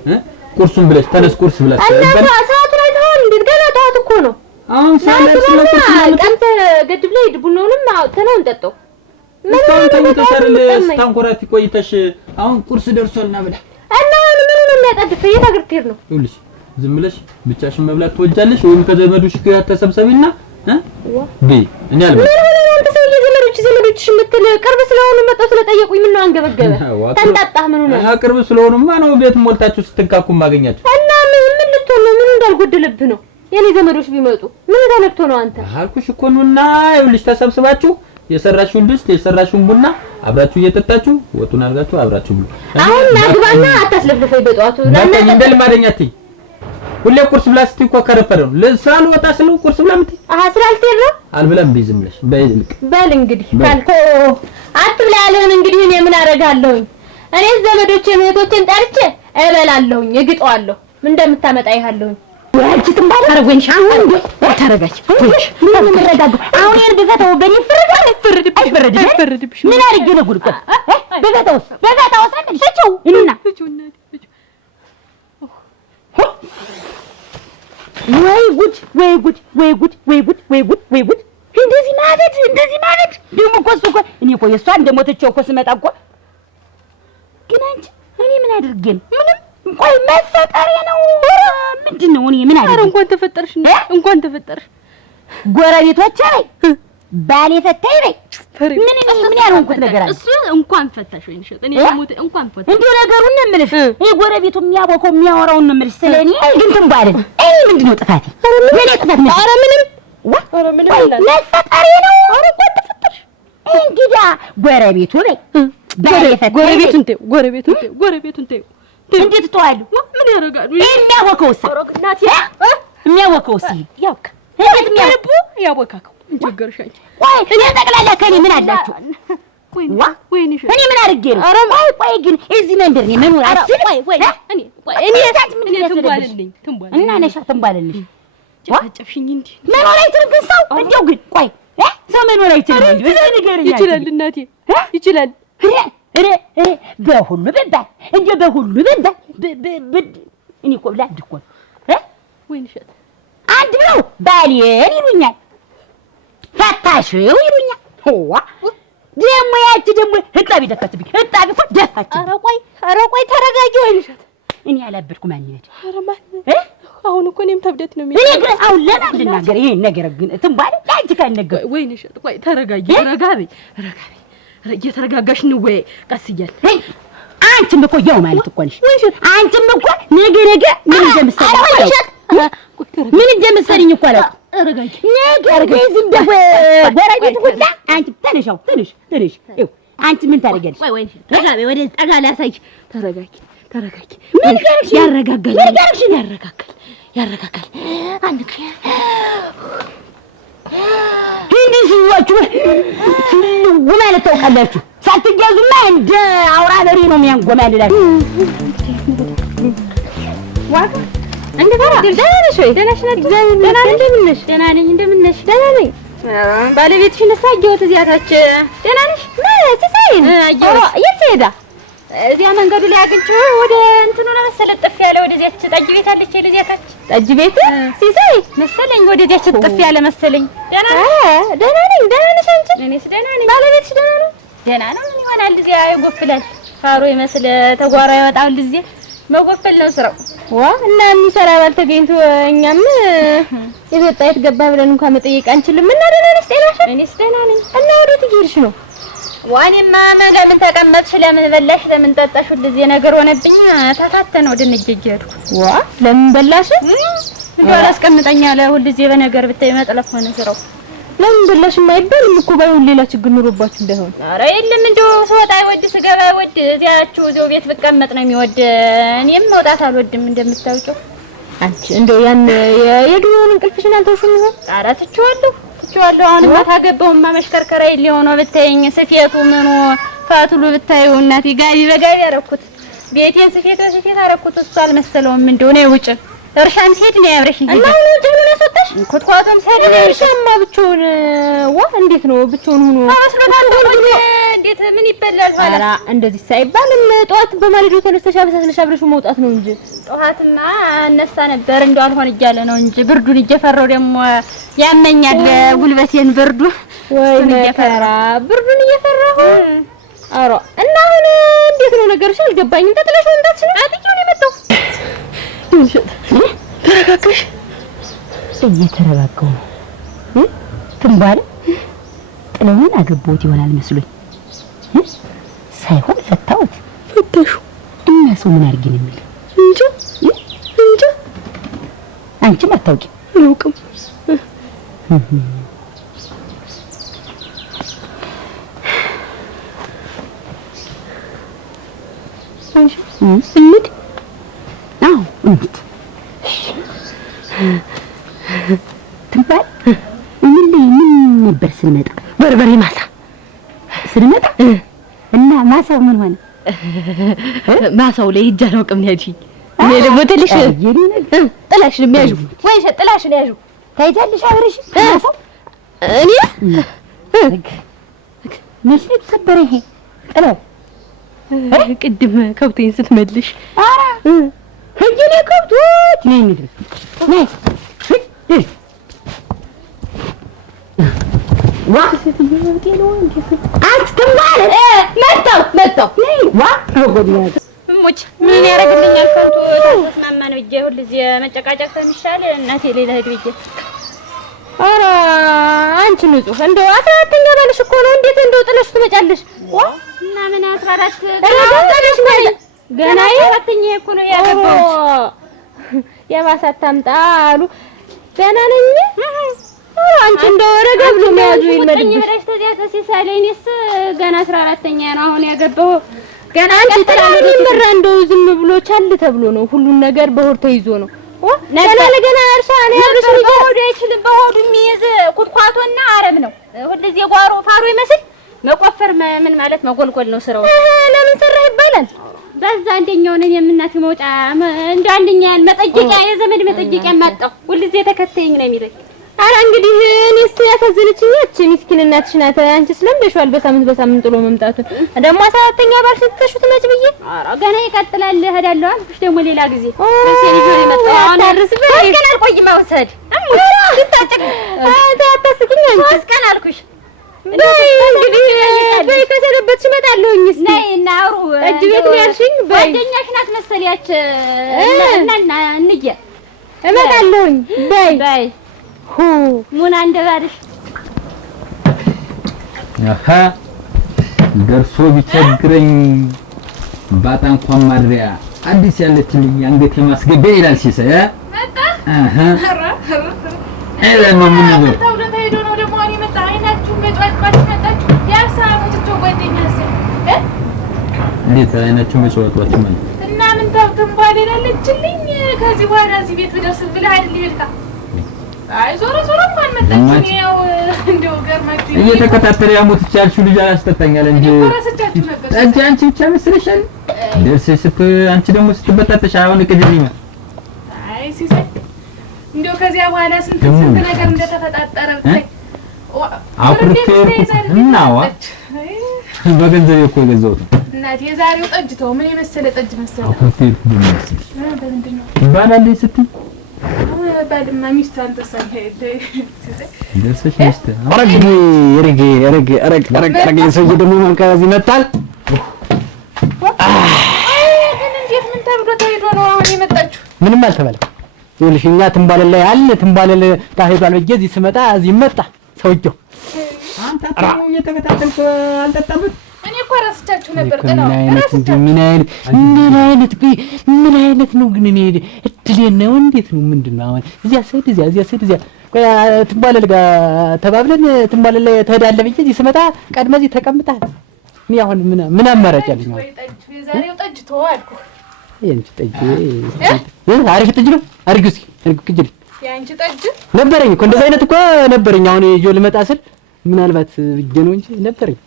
ቁርሱን ብለሽ ተነስ ቁርስ ብለሽ እና ሰዓቱን አይተኸዋል? እንዴት ገና ጠዋት እኮ ነው። አሁን ሰዓት ስለቁርስ ቀንተ ገድብ ላይ ቡናውንም አውጥተነው እንጠጣው። ምን ተይተሻል? ስታንኮራፊ ቆይተሽ አሁን ቁርስ ደርሶና ብላ እና ምን ነው የሚያጣድፍ? የት ሀገር ትሄድ ነው? ይኸውልሽ ዝም ብለሽ ብቻሽን መብላት ትወጃለሽ ወይም ከዘመዶች ጋር ተሰብሰቢና በይ እኔ አልበል አንተ ሰው ዘመዶችሽ የምትል ቅርብ ስለሆኑ መጣው ስለጠየቁኝ ምን ነው አንገበገበ? ተንጣጣህ ምን ሆነ? ቅርብ ስለሆኑማ ነው ቤት ሞልታችሁ ስትንካኩ ማገኛችሁ። እና ምን ልትሆን ነው? ምን እንዳልጎደለብህ ነው? የኔ ዘመዶች ቢመጡ ምን ተነክቶ ነው? አንተ አልኩሽ እኮ ነውና ይኸውልሽ ተሰብስባችሁ የሰራሽውን ድስት የሰራሽውን ቡና አብራችሁ እየጠጣችሁ ወጡን አድርጋችሁ አብራችሁ ብሉ። አሁን ናግባና አታስለፍልፈኝ በጠዋቱ ለምን እንደልማደኛት ሁሌ ቁርስ ብላ ስትይ እኮ ከረፈረ ነው ለሳሉ ወጣ ስሉ ቁርስ ብላ ምት ስላልተሄድ ነው አልብላም ቢዝም ብለሽ በይልቅ በል እንግዲህ ካልኮ አትብላ ያለህን እንግዲህ እኔ ምን አደርጋለሁኝ? እኔ ዘመዶቼን እህቶቼን ጠርቼ እበላለሁኝ እግጠዋለሁ። ምን እንደምታመጣ ይሃለሁኝ ወያጅ ትምባለ አረወንሽ አሁን ተረጋች ወይሽ ምን ምረጋጋው አሁን ይሄን በፈታው በኔ ፍርድ ምን አድርጌ ነው ጉድ በፈታው ሰጨው እና ወይ ጉድ እንደዚህ ማለት ደግሞ እኮ እኔ እኮ የእሷ እንደሞተችው እኮ ስመጣ እኮ ግን አንቺ እኔ ምን አድርጌ ነው ምንም ቆይ መፈጠሬ ነው ምንድን ነው እኔ ምን አድርጌ እንኳን ተፈጠርሽ ጎረቤቶቼ ላይ ባሌ ፈታኝ ላይ ምን ያልሆንኩት ነገር አለ እሱ እንኳን ፈታሽ ወይ ንሸጥ እኔ ሞት እንኳን ፈታሽ እንዴ ነገሩን ነው የምልሽ ይሄ ጎረቤቱ የሚያቦከው የሚያወራው ነው የምልሽ ስለኔ ግን ትንባለን እኔ ምንድን ነው ጥፋቴ የኔ ጥፋት ነው ኧረ ምንም መፈጠሬ ነው ኧረ እንኳን ተፈጠርሽ እንግዲህ ጎረቤቱ ላይ ባሌ ፈታኝ ጎረቤቱን ተይው እንዴት ተዋሉ ምን ያረጋሉ የሚያቦከውስ የሚያቦከውስ ያውካ እንዴት የሚያረቡ ያቦካከው እንጀገርሻኝ ወይ እኔ ጠቅላላ ከኔ ምን አላችሁ ወይኔ እኔ ምን አድርጌ ነው ቆይ ግን እዚህ መንደር ነው መኖር አትችል እኔ ትንባልልኝ እና ነሻ ትንባልልኝ ጨፍሽኝ እንዴ መኖር አይችልም ግን ሰው እንደው ግን ቆይ ሰው መኖር አይችልም እንዴ እዚህ ነገር ይችላል እናቴ ይችላል በሁሉ በባል እንዴ በሁሉ በባል እኔ እኮ ላድ እኮ ወይኔ ሸት አንድ ነው ባሌን ይሉኛል ፈታሽው ይሉኛል ደግሞ ያቺ ደግሞ ህጣቢ ደፋችብኝ ህጣቢ እኮ ደፋች ኧረ ቆይ ተረጋጊ ወይኔ ሸት እኔ ያላበድኩ ማን ይሄድ ኧረ ማን አሁን እኮ እኔም ተብደት ነው የሚል እኔ ግን አሁን ለምን ልናገር ይሄን ነገር ግን ትንባል ላንቺ ካልነገር ወይኔ ሸት ቆይ ተረጋጊ ረጋቢ እየተረጋጋሽ ነው ወይ ቀስ እያል አንቺም እኮ ያው ማለት እኮ ነሽ አንቺም እኮ ነገ ምን እንደምትሰሪኝ እኮ አላውቅም ተረጋጊ ነገር በዚህ እንደው ጎረቤት ሁላ አንቺ ተነሻው ትንሽ ይኸው አንቺ ምን ታደርጊያለሽ ወይ ረጋቢ ወደ ጠጋ ላሳይሽ ተረጋጊ ምን ጋርሽ ያረጋጋል አንቺ እንዴ ሲዋችሁ ማለት ታውቃላችሁ ሳትያዙማ እንደ አውራ በሬ ነው የሚያንጎማልላችሁ ዋጋ እንደገና ደህና ነሽ ወይ ደህና ነሽ ባለቤትሽን ሳይጆት እዚያ ታች ደህና ነሽ ሲሳይን የት ሄዳ እዚያ መንገዱ ላይ አግኝቼው ወደ እንትኑ ነው መሰለኝ ጥፍ ያለ ወደዚያች ጠጅ ቤት አለች ለዚያ ታች ጠጅ ቤት ሲሳይ መሰለኝ ወደዚያች ጥፍ ያለ መሰለኝ ደህና ነሽ አንቺ እኔስ ደህና ነኝ ባለቤትሽ ደህና ነው ምን ይሆናል እዚያ ይጎፍላል ፋሮ ይመስል ተጓራ ያወጣው እዚህ መጎፈል ነው ስራው እና የሚሰራ ባል ተገኝቶ እኛም የወጣ የተገባ ብለን እንኳን መጠየቅ አንችልም እና ደህና ነሽ እኔስ ደህና ነኝ እና ወዴት እየሄድሽ ነው ዋኔማ ለምን ተቀመጥሽ ለምን በላሽ ለምን ጠጣሽ ሁልጊዜ ነገር ሆነብኝ ተፋተነው ድንጀጀድኩ ለምን በላሽ እንደው አላስቀምጠኛ ለሁልጊዜ በነገር ብታይ መጥለፍ ሆነ ስራው ለምን በላሽ የማይባልም እኮ ባይሆን ሌላ ችግር ኑሮባችሁ እንዳይሆን ኧረ የለም እንደው ስወጣ አይወድ ስገባ አይወድ እዚያው ቤት ብቀመጥ ነው የሚወድ እኔም መውጣት አልወድም እንደምታውቂው አንቺ እንደው ያን የድሮውን እንቅልፍሽን አልተውሽም ይሆን ኧረ ትቼዋለሁ አሁንማ ታገባውማ መሽከርከራ ሊሆን ብታይኝ ስፌቱ ምኑ ፋቱሉ ብታዩ እናቴ ጋቢ በጋቢ አደረኩት ቤቴን ስፌት አደረኩት እሱ አልመሰለውም እንደው ነው ውጭ እርሻም ሲሄድ ነው ያብረሽ እና አሁን ውጭ ብሎ ነው ሰጠሽ ኮትኳቶም ሲሄድ ነው እርሻማ ብቻውን እንዴት ነው ብቻውን ሆኖ አስለታን እንዴት ምን ይበላል ማለት ኧረ እንደዚህ ሳይባልም ጧት በማለዶ ተነስተሽ አብሰሽ አብረሽው መውጣት ነው እንጂ ጧትማ እነሳ ነበር እንደው አልሆን እያለ ነው እንጂ ብርዱን እየፈራው ደግሞ ያመኛል ጉልበቴን ብርዱ ወይኔ ብርዱን እየፈራሁ ኧረ እና አሁን እንዴት ነው ነገርሽ አልገባኝም ተጥለሽ ወንዳች ነው አጥቂው ነው የመጣው ተረጋጋሽ እየተረጋጋው ነው ትንባል ጥለውን አገቦት ይሆናል መስሎኝ ሳይሆን ፈታውት ፈተሹ እና ሰው ምን አድርጊ ነው የሚል እንጂ አንቺም አታውቂም አላውቅም እንዴ እንዴት ትንባል ምን ነበር ስንመጣ በርበሬ ማሳ ስንመጣ እና ማሳው ምን ሆነ ማሳው ላይ እጃ ነው ቅም ያጂ እኔ ደግሞ ጥላሽን የሚያዡ ወይ ጥላሽን ያዡ ታይጃለሽ አብረሽ እኔ መቼ ተሰበረ ይሄ ጥለው ቅድም ከብቴን ስትመልሽ ኧረ ሂጂኔ ከብቶች ነይ እንሂድ ነይ ዋ አትተማረ መጣው ነይ ዋ ወጎድኛት ሙች ምን ያደርግልኛል? ከንቱ ተስማማን ብዬ ሁልጊዜ መጨቃጨቅ ስለሚሻል እናቴ ሌላ ሄድ ብዬ። ኧረ አንቺ ንጹህ እንደው 14ኛ ባልሽ እኮ ነው። እንዴት እንደው ጥለሽ ትመጫለሽ? እና ምን 14 ጥለሽ ገና 14ኛ እኮ ነው ያገባሁት። የባሰ አታምጣ አሉ። ገና ነኝ። አንቺ እንደው ረገብ ነው የሚያዙ ይልመድብሽ። ብለሽ ተዚያ ከሲሳሌ እኔስ ገና 14ኛ ነው አሁን ያገባሁ። ገና አንቺ ጥላሽ ምራ እንደው ዝም ብሎ ቻል ተብሎ ነው ሁሉን ነገር በሆድ ተይዞ ነው። ገና ለገና እርሻ ነው ያብሽ በሆዱ አይችልም። በሆዱ የሚይዝ ኩትኳቶና አረም ነው። ሁልጊዜ ጓሮ ፋሮ ይመስል መቆፈር ምን ማለት መጎልጎል ነው ስራው። ለምን ሰራህ ይባላል። በዛ አንደኛው ነኝ የምናት መውጫ እንደ አንደኛን መጠየቂያ የዘመድ መጠየቂያ ማጣው ሁልጊዜ ተከተይኝ ነው የሚለኝ። ኧረ እንግዲህ እኔስ ያሳዝነችኝ እቺ ምስኪን እናትሽ ናት። አንቺ ስለምደሽዋል በሳምንት ጥሎ መምጣቱ ደግሞ 14ኛ ባል ስትተሹት መች ብዬ። ኧረ ገና ይቀጥላል እሄዳለሁ አልኩሽ። ደግሞ ሌላ ጊዜ በሴ ልጅ የመጣው አሁን ታርስበይ ቀን አልቆይም አውሰድ ትታጭቅ አታስቂኝ አንቺ 3 ቀን አልኩሽ። እንግዲህ በይ ከሰነበትሽ እመጣለሁኝ። እስኪ ነይ እና አውሩ ጠጅ ቤት ነው ያልሽኝ። በይ ጓደኛሽ ናት መሰለያች እና እንየ እመጣለሁኝ። በይ ሙና እንደባልሽ አሃ ደርሶ ቢቸግረኝ ባጣ እንኳን ማድሪያ አዲስ ያለችልኝ አንገት የማስገቢያ ይላል ሲሳይ መጣ አሃ ነው ምን ነው ተውለታ ሄዶ ነው ደግሞ እኔ መጣ አይናችሁ መጫወት መጣችሁ ያሳሙት ጓደኛስ እንዴት አይናችሁ መጫወቷት ማለት እና ምን ታውተም ባለላለችልኝ ከዚህ በኋላ እዚህ ቤት ብደርስ ብለህ አይደል ይልካ አይ ዞሮ እንኳን መጣች ነው እንደው ገርማችሁ እየተከታተለ ያሞት ይቻልሽው ልጅ አላስጠጣኛል እንጂ ጠጅ አንቺ ብቻ መስለሻል ደርሰሽ አንቺ ደግሞ ስትበጣጠሽ አሁን ቅድልኝ አይ ሲሳይ እንደው ከዚያ በኋላ ስንት ነገር እንደተፈጣጠረ ብታይ እናዋ በገንዘብ እኮ የገዛሁት እናቴ የዛሬው ጠጅ ተው ምን የመሰለ ጠጅ መሰለ ባላንዴ ስትይ ባድማ ሚስት አንተ ሳይሄድ ደርሰሽ ሚስት ረግ ሰውዬ ደግሞ መንከራዝ ይመጣል። ግን እንዴት ምን ተብሎ ተሄዶ ነው አሁን የመጣችሁ? ምንም አልተባለም። ይኸውልሽ እኛ ትንባለል ላይ አለ ትንባለል ታሄዷል ብዬ እዚህ ስመጣ እዚህ መጣ ሰውዬው። አንተ ታው እየተከታተልኩ አልጠጣበት እኔ እኮ ረስቻችሁ ነበር። ጥላው ምን አይነት ነው ግን እኔ እድሌ ነው እንዴት ነው ምንድነው አሁን እዚያ ሰይድ እዚያ ትንባለል ጋር ተባብለን ትንባለል ላይ ተሄዳለ ብዬ እዚህ ስመጣ ቀድመ እዚህ ተቀምጣል። እኔ አሁን ምን አማራጭ አለኝ? ወይ ጠጅ የዛሬው ጠጅ ተዋልኩ። የአንቺ ጠጅ አሪፍ ጠጅ ነው። አርጊው እስኪ ቅጅል የአንቺ ጠጅ ነበረኝ እኮ እንደዛ አይነት እኮ ነበረኝ። አሁን ይዤው ልመጣ ስል ምናልባት ብዬ ነው እንጂ ነበረኝ።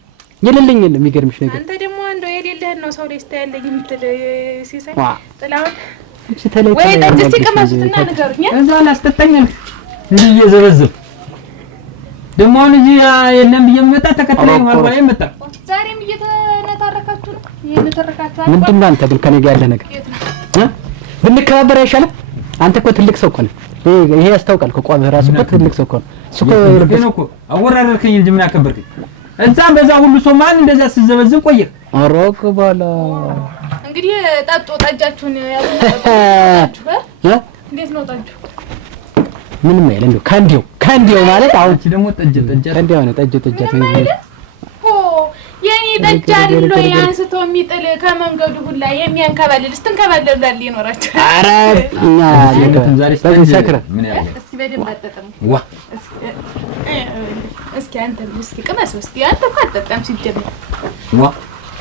የለም የሚገርምሽ ነገር አንተ ደግሞ እንደው የሌለህን ነው ሰው ደስታ ያለኝ የምትል ሲሳይ ጥላውን እሺ ተለይ ወይ ጠጅ ሲቀመሱትና ንገሩኝ። እዛ አላስጠጣኛል ልጅ እየዘበዘብ ደግሞ አሁን እዚህ የለም ብዬ መጣ ተከትለኝ ማርባይ መጣ። ዛሬም እየተነታረካችሁ ነው እየተነታረካችሁ አይደል? ምንድነው አንተ ግን ከኔ ጋር ያለ ነገር ብንከባበር አይሻልም? አንተ እኮ ትልቅ ሰው እኮ ነህ። ይሄ ያስታውቃል እኮ ቋም ራሱ እኮ ትልቅ ሰው እኮ ነው። እሱ እኮ አወራረርከኝ እንጂ ምን አከበርከኝ? እዛም በዛ ሁሉ ሰው ማን እንደዛ ሲዘበዝብ ቆየ። አሮክ ባላ እንግዲህ ጠጡ ጠጃችሁን ያዙታችሁ እንዴት ነው ጠጁ? ምንም አይደል እንደው ካንዲው ማለት አሁን እቺ ደግሞ ጠጅ ካንዲው ነው ጠጅ ሆ የኔ ጠጅ አይደል ያንስቶ የሚጥል ከመንገዱ ሁላ የሚያንከባልል ስትንከባለል ይኖራችሁ። ኧረ እኛ ዛሬ ሰክረ ምን ያለ እስኪ በደንብ አጠጣም ዋ እስኪ አንተ እስኪ ቅመስ እስኪ አንተ እኮ አጠጣም ሲጀምር ዋ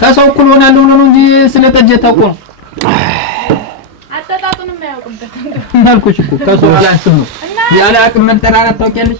ከሰው እኩል ሆናለሁ ነው እንጂ ስለ ጠጅ ታውቁ ነው አጠጣጡንም አያውቁበት እንዳልኩሽ እኮ ከሰው አላንስም ነው ያለ አቅም መንጠራራት ታውቂያለሽ።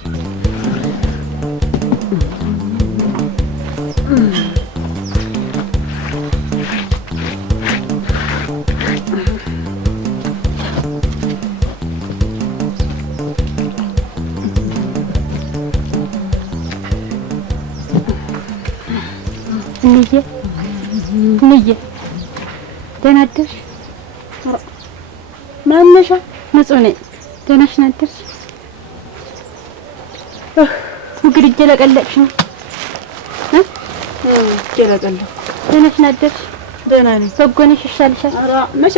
እንዬ ደህና አደርሽ? ማነሻ? ንጹህ ነኝ። ደህና አደርሽ? እንግዲህ እየለቀለቅሽ ነው። እየለቀለቅሽ ደህና አደርሽ? ደህና ነኝ። በጎ ነሽ? ይሻልሻል? ኧረ መች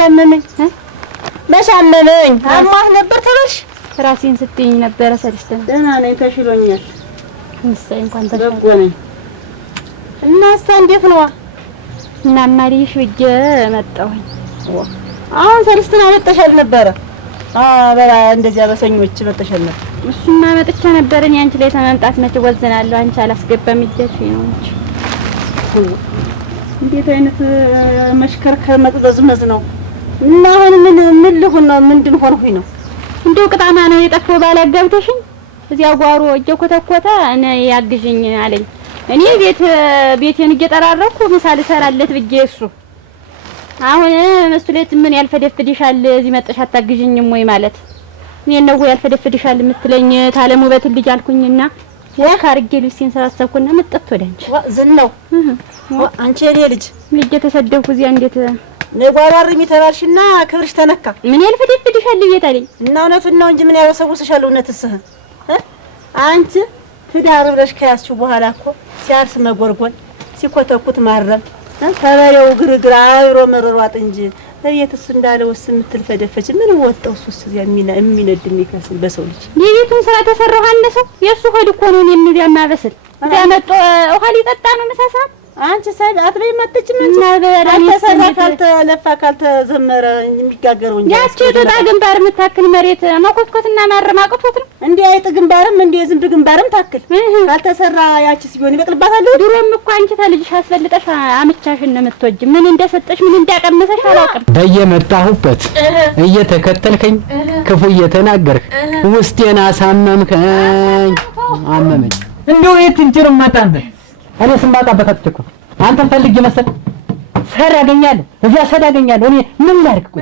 አመመኝ አሟት ነበር ተበልሽ? ራሴን ስትይኝ ነበረ ሰልስተን። ደህና ነኝ ተሽሎኛል። እሰይ እንኳን ተሻለ። በጎ ነኝ። እና እሷ እንዴት ነዋ? እናማ ልይሽ ብዬ መጣሁኝ። አሁን ሰልስትን አመጣሻል ነበረ? በላ እንደዚያ በሰኞች መጣሻል ነበር። እሱማ መጥቻ ነበር። እኔ አንቺ ላይ ተመምጣት መቼ ወዝናለሁ። አንቺ አላስገባም እያልሽ ነው እንጂ እንዴት አይነት መሽከርከር መቅበዝመዝ ነው? እና አሁን ምን ልሁን ነው? ምንድን ሆንኩኝ ነው? እንደው ቅጣማ ነው የጠፋው ባላጋብተሽኝ እዚያ ጓሮ እየኮተኮተ እኔ ያግዥኝ አለኝ። እኔ ቤቴን እየጠራረኩ ምሳ ልሰራለት ብዬ እሱ አሁን መስለት ምን ያልፈደፍድሻል እዚህ መጥተሽ አታግዥኝም ወይ ማለት እኔ ነው ያልፈደፍድሻል የምትለኝ ታለሙ በትን ልጅ አልኩኝና ያካርጌ ልብሴን ሰራሰብኩና መጥቶ ወዳንቺ ዝናው አንቺ የኔ ልጅ ምን ተሰደብኩ እዚያ እንዴት ነጓራሪ የሚተባልሽና ክብርሽ ተነካ። ምን ያልፈደፍድሻል ቤት አለኝ እና እውነቱን ነው እንጂ ምን ያወሰውስሻል? እውነትስ አንቺ ትዳር ብለሽ ከያዝሽው በኋላ እኮ ሲያርስ መጎርጎን ሲኮተኩት ማረም ተበሬው ግርግር አብሮ መረሯጥ እንጂ ለየትስ እንዳለውስ የምትልፈደፈች ምን ወጣው ሱስ እዚያ የሚነድ የሚከስል በሰው ልጅ የቤቱን ስራ ተሰራው አነሰው የሱ ሆድ እኮ ነው እኔን ያማበስል ያመጣ ውሃ ሊጠጣ ነው መሳሳ አንቺ ሳይድ አትበይ መጥች ምን ተሰራ ካልተለፋ ካልተዘመረ የሚጋገረው እንጂ ያቺ ጦጣ ግንባር የምታክል መሬት መኮትኮትና ማረማቀቶት ነው እንዴ አይጥ ግንባርም እንዴ ዝንብ ግንባርም ታክል ካልተሰራ ያቺ ሲሆን ይበቅልባታል። ድሮም እኮ አንቺ ተልጅሽ አስፈልጠሽ አምቻሽን ነው የምትወጂ። ምን እንደሰጠሽ ምን እንዳቀመሰሽ አላውቅም። በየመጣሁበት እየተከተልከኝ ክፉ እየተናገርክ ውስጤን አሳመምከኝ። አመመኝ እንደው የትንጭር ማጣንተ እኔ ስማጣበት አትቸኩ አንተን ፈልጌ መሰል ሰር ያገኛለሁ እዚያ ሰር ያገኛለሁ። እኔ ምን ላድርግ?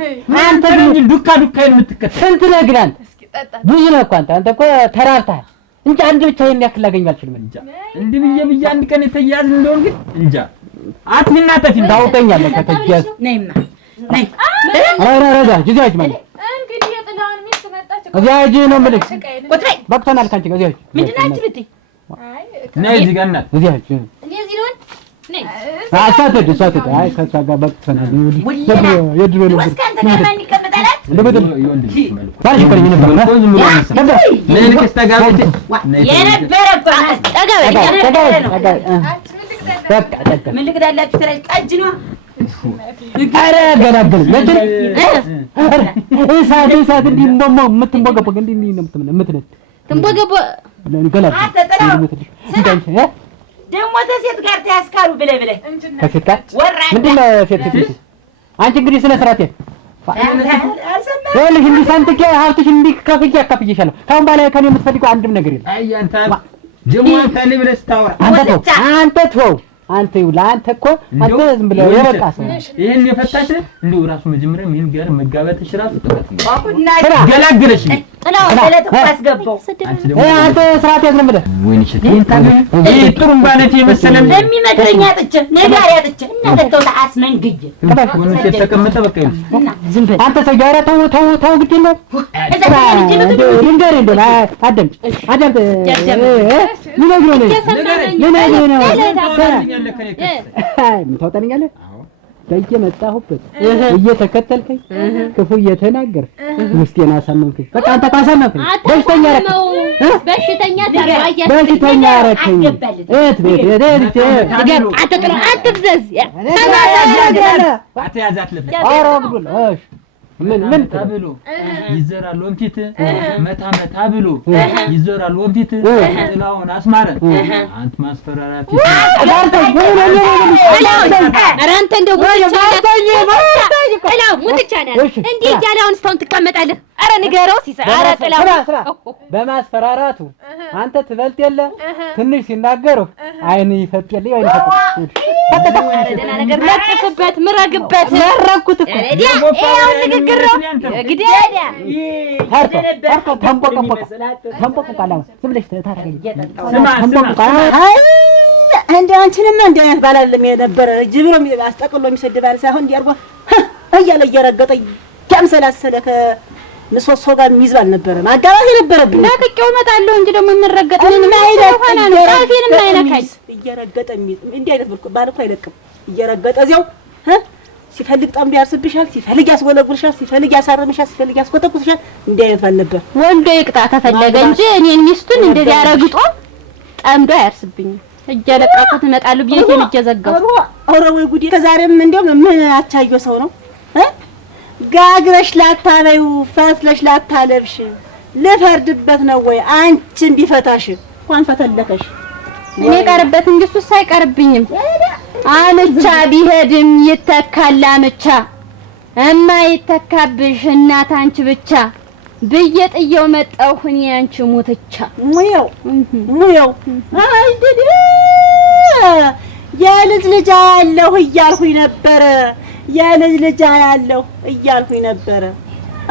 አንተ ግን ዱካ የምትከተል ስንት ነግራን ብዙ ነው እኮ አንተ እኮ ተራርተሃል እንጂ አንድ ብቻ ይሄን ያክል ላገኝ አልችልም። እንጃ እንዲህ ብዬ አንድ ቀን የተያዝ እንደሆነ ግን እንጃ አትሚና ተፊን ታውቀኛለህ። ከተያዝ ነይማ ነይ አራራራ ጅጃጅ ማለት እንግዲህ የጥላውን ሚስት መጣች እዚያ ሂጂ ነው የምልሽ። ቁጥሬ በቅቶናል ካንቺ ጋር እዚያ ሂጂ። ምንድን አንቺ ብትይ ነይ እዚህ ጋር እናት እዚያ ሂጂ። እኔ እዚህ ልሆን ነይ አሳተድ አይ ከዛ ጋር በቅቶናል። የድሮ ነው ወስካንተ ጋር ማን ይቀመጣላት? ለበደል ባልሽ ቆይ ነበር ለልክስ ተጋብተ የነበረ በቃ ምን ልግዳላችሁ? ተራይ ቀጅ ነው። አረ ገላገል ለድር እሳት እንዲህ እንደሞ የምትንቦገቦግ እንዲህ ነው የምትነድ ትንቦገቦ ገላገል ደግሞ ተሴት ጋር ተያስካሉ ብለህ ከሴት ጋር ምንድን ነው ሴት አንቺ እንግዲህ ስለ ስራቴ ወልሽ እንዲህ ሳንትኬ ሀብትሽ እንዲህ ከፍዬሻለሁ። ካሁን በኋላ ከኔ የምትፈልገው አንድም ነገር የለም። አይ አንተ ጀሞ አንተ ልብለስ ታወራ አንተ ተው አንተ ይውላ አንተ እኮ አንተ ዝም ብለህ የበቃ ሰው ይሄን የፈታሽ እንደው ራሱ መጀመሪያ ምን ጋር መጋባትሽ ራሱ ጥቅት ነው። ገላግለሽ ጥላው ሰለት አስገባው አንተ ስርዓት ያዝም ብለህ ወይን እሺ ይሄ ጥሩም ባለት የመሰለም ለሚመጣኛ ጥጭ ነገር ያጥጭ እና ለተው አስመንግጅ ወንስ ተቀመጠ በቃ ዝም ብለህ አንተ ሰጋራ ተው ግድ ነው ልንገርህ እንደው አዳምጥ ምን ታውጣኛለህ? በየመጣሁበት እየተከተልከኝ ክፉ እየተናገርክ ውስጤን አሳመምከኝ። በቃ አንተ ካሳመምከኝ በሽተኛ አረከኝ። አትፍዘዝ አትያዛት ለፈ ምን ታብሎ ይዘራል ወንፊት መታ ብሎ ይዘራል ወንፊት ጥላውን አስማረ አንተ ማስፈራራት አራንተ እንደው እንዴ ያለውን ስታውን ትቀመጣለህ? አረ ንገረው ሲሰራ አረ ጥላው በማስፈራራቱ አንተ ትበልጥ የለ ትንሽ ሲናገሩ አይን ይፈጥል ወይ ደህና ነገር ለጥፍበት ምረግበት መረኩት እኮ ንግግር ግዴታ ተንቦቀ ዝም ብለሽ ታረጋኝ እንደ አንቺንማ እንደ አይነት ባላለም የነበረ ጅብሮ አስጠቅሎ የሚሰድባል ሳይሆን እንዲያርጓ እያለ እየረገጠ ያምሰላሰለ ከምሰሶ ጋር የሚይዝባል ነበረ ማጋባት የነበረብኝ። ለቅቄው እመጣለሁ እንጂ ደግሞ የምንረገጥ ምን አይደለም ነው ራሴንም አይነካኝ እየረገጠ የሚይዝ እንዲህ አይነት ባል እኮ አይለቅም። እየረገጠ እዚያው ሲፈልግ ጠምዶ ያርስብሻል፣ ሲፈልግ ያስወለጉልሻል፣ ሲፈልግ ያሳርምሻል፣ ሲፈልግ ያስቆጠቁልሻል። እንዲህ አይነት ባል ነበር። ወንዶ ይቅጣ ከፈለገ እንጂ እኔን ሚስቱን እንደዚህ ያረግጦ ጠምዶ አያርስብኝም። እየለቀቁት እመጣለሁ ቤቴን እየዘጋሁ። ኧረ ወይ ጉዴ! ከዛሬም እንደው ምን አቻዮ ሰው ነው ጋግረሽ ላታበዩ ፈትለሽ ላታለብሽ ልፈርድበት ነው ወይ አንቺን ቢፈታሽ እንኳን ፈተለከሽ እኔ ቀርበት እንጂ እሱስ አይቀርብኝም። አምቻ ቢሄድም ይተካል አምቻ እማይተካብሽ እናት አንቺ ብቻ ብዬ ጥየው መጣሁ እኔ አንቺ ሞተቻ ሙየው አይደል የልጅ ልጅ ያለው እያልኩኝ ነበረ የልጅ ልጅ ያለው እያልኩኝ ነበረ።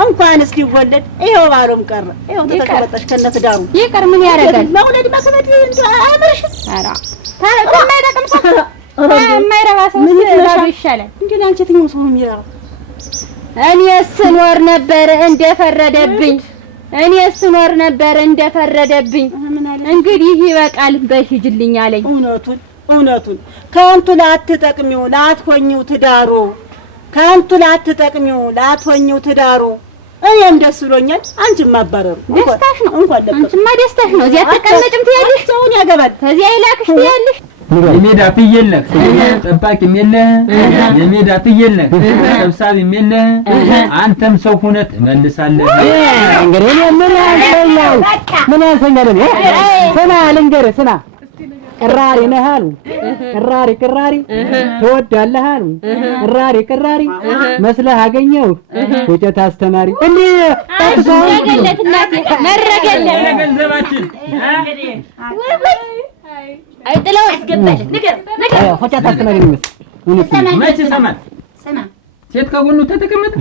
እንኳንስ ሊወለድ ይሄው ባሎም ቀረ። ይሄው ተቀመጠሽ ከነትዳሩ ይቀር ምን ያደርጋል መውለድ ማከመድ አምርሽ ኧረ የማይጠቅም ሰው የማይረባ ሰው ሲባሉ ይሻላል። እንዴ አንቺ የትኛው ሰው ነው የሚረባ? እኔስ ስኖር ነበር እንደፈረደብኝ እኔስ ስኖር ነበር እንደፈረደብኝ። እንግዲህ ይበቃል በሂጅልኝ አለኝ። እውነቱን ከንቱ ላትጠቅሚው ላትሆኚው ትዳሩ ከንቱ ላትጠቅሚው ላትሆኚው ትዳሩ እኔም ደስ ብሎኛል። አንቺም ማባረሩ ደስታሽ ነው። እንኳን ለቀቅ አንቺማ ደስታሽ ነው። እዚያ ተቀመጭም ትያለሽ ሰውን ያገባል። ከዚያ ይላክሽ ትያለሽ። የሜዳ ፍየል ነህ ጠባቂም የለህ የሜዳ ፍየል ነህ ሰብሳቢም የለህ አንተም ሰው ሁነህ ትመልሳለህ። እንግዲህ ምን ያንሰኛል? ስማ ልንገርህ ስማ ቅራሪ ነህ አሉ ቅራሪ ትወዳለህ አሉ ቅራሪ መስለህ አገኘው ወጨት አስተማሪ እንዴ መረገለት እናቴ መረገለት ገንዘባችን አይጥለው አስገባለት ነገር ወጨት አስተማሪ ነው መቼ ሰማን ሴት ከጎኑ ተተቀመጠ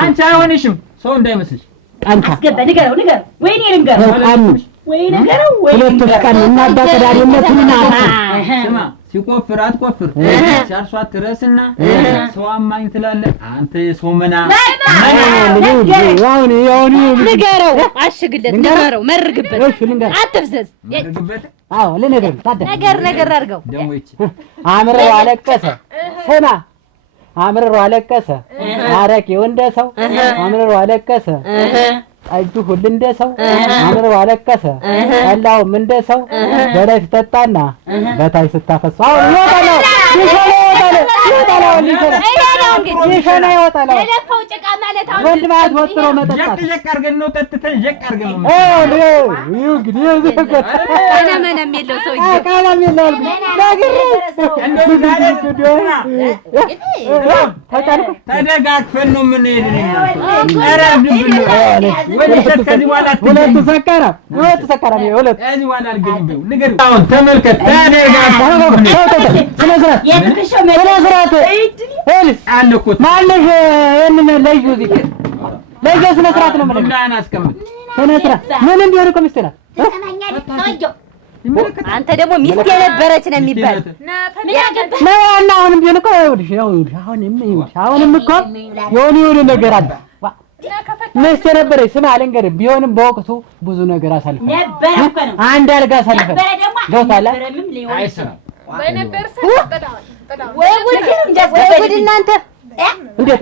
አንቺ አይሆንሽም ሰው እንዳይመስልሽ አስገባ ንገረው ወይኔ ልንገረው ወይ ነገረው ወይ ተስቀን እና አባቀዳሪነቱን ስማ ሲቆፍር አትቆፍር ሲያርሷ ትረስና ሰው አማኝ ትላለህ አንተ የሰው መና ያውን ንገረው አሽግለት ንገረው መርግበት አትፍዘዝ መርግበት አዎ ለነገር ታደ ነገር አድርገው ደሞ ይቺ አምረው አለቀሰ ስማ አምረው አለቀሰ አረቄው እንደ ሰው አምረው አለቀሰ ጠጁ ሁሉ እንደ ሰው አምረው አለቀሰ ጠላውም እንደ ሰው በላይ ተጣና በታይ ስታፈሰው አሁን ይወጣል ለለፈው ጭቃ ማለት አሁን ወንድ ማለት ወጥሮ መጠጣት ጀቅ አርገን ነው ጠጥተን ጀቅ አርገን ነው እንግዲህ ምንም የለው ሰው አቃላም የለው ተደጋግፈን ነው የምንሄድና ኧረ ሁለቱ ሰካራ ሁለቱ ከዚህ በኋላ አድርገኝ ንገሪው አሁን ተመልከት አለ እኮ ማለሽ እንን ለዩ እዚህ ለዩ ስነ ስርዓት ነው ማለት እንዳና አስቀምጥ ስነ ስርዓት ምን እንዲሆን እኮ ሚስት ናት አንተ ደግሞ ሚስት የነበረች ነው የሚባል ነው እና አሁንም ቢሆን እኮ አሁንም እኮ የሆነ ነገር አለ ሚስት የነበረች ስማ ልንገርህ ቢሆንም በወቅቱ ብዙ ነገር አሳልፈን ነበር አንድ አልጋ አሳልፈን ገብቶሃል አይሰራም በነበር ወይ ጉድ እናንተ እንዴት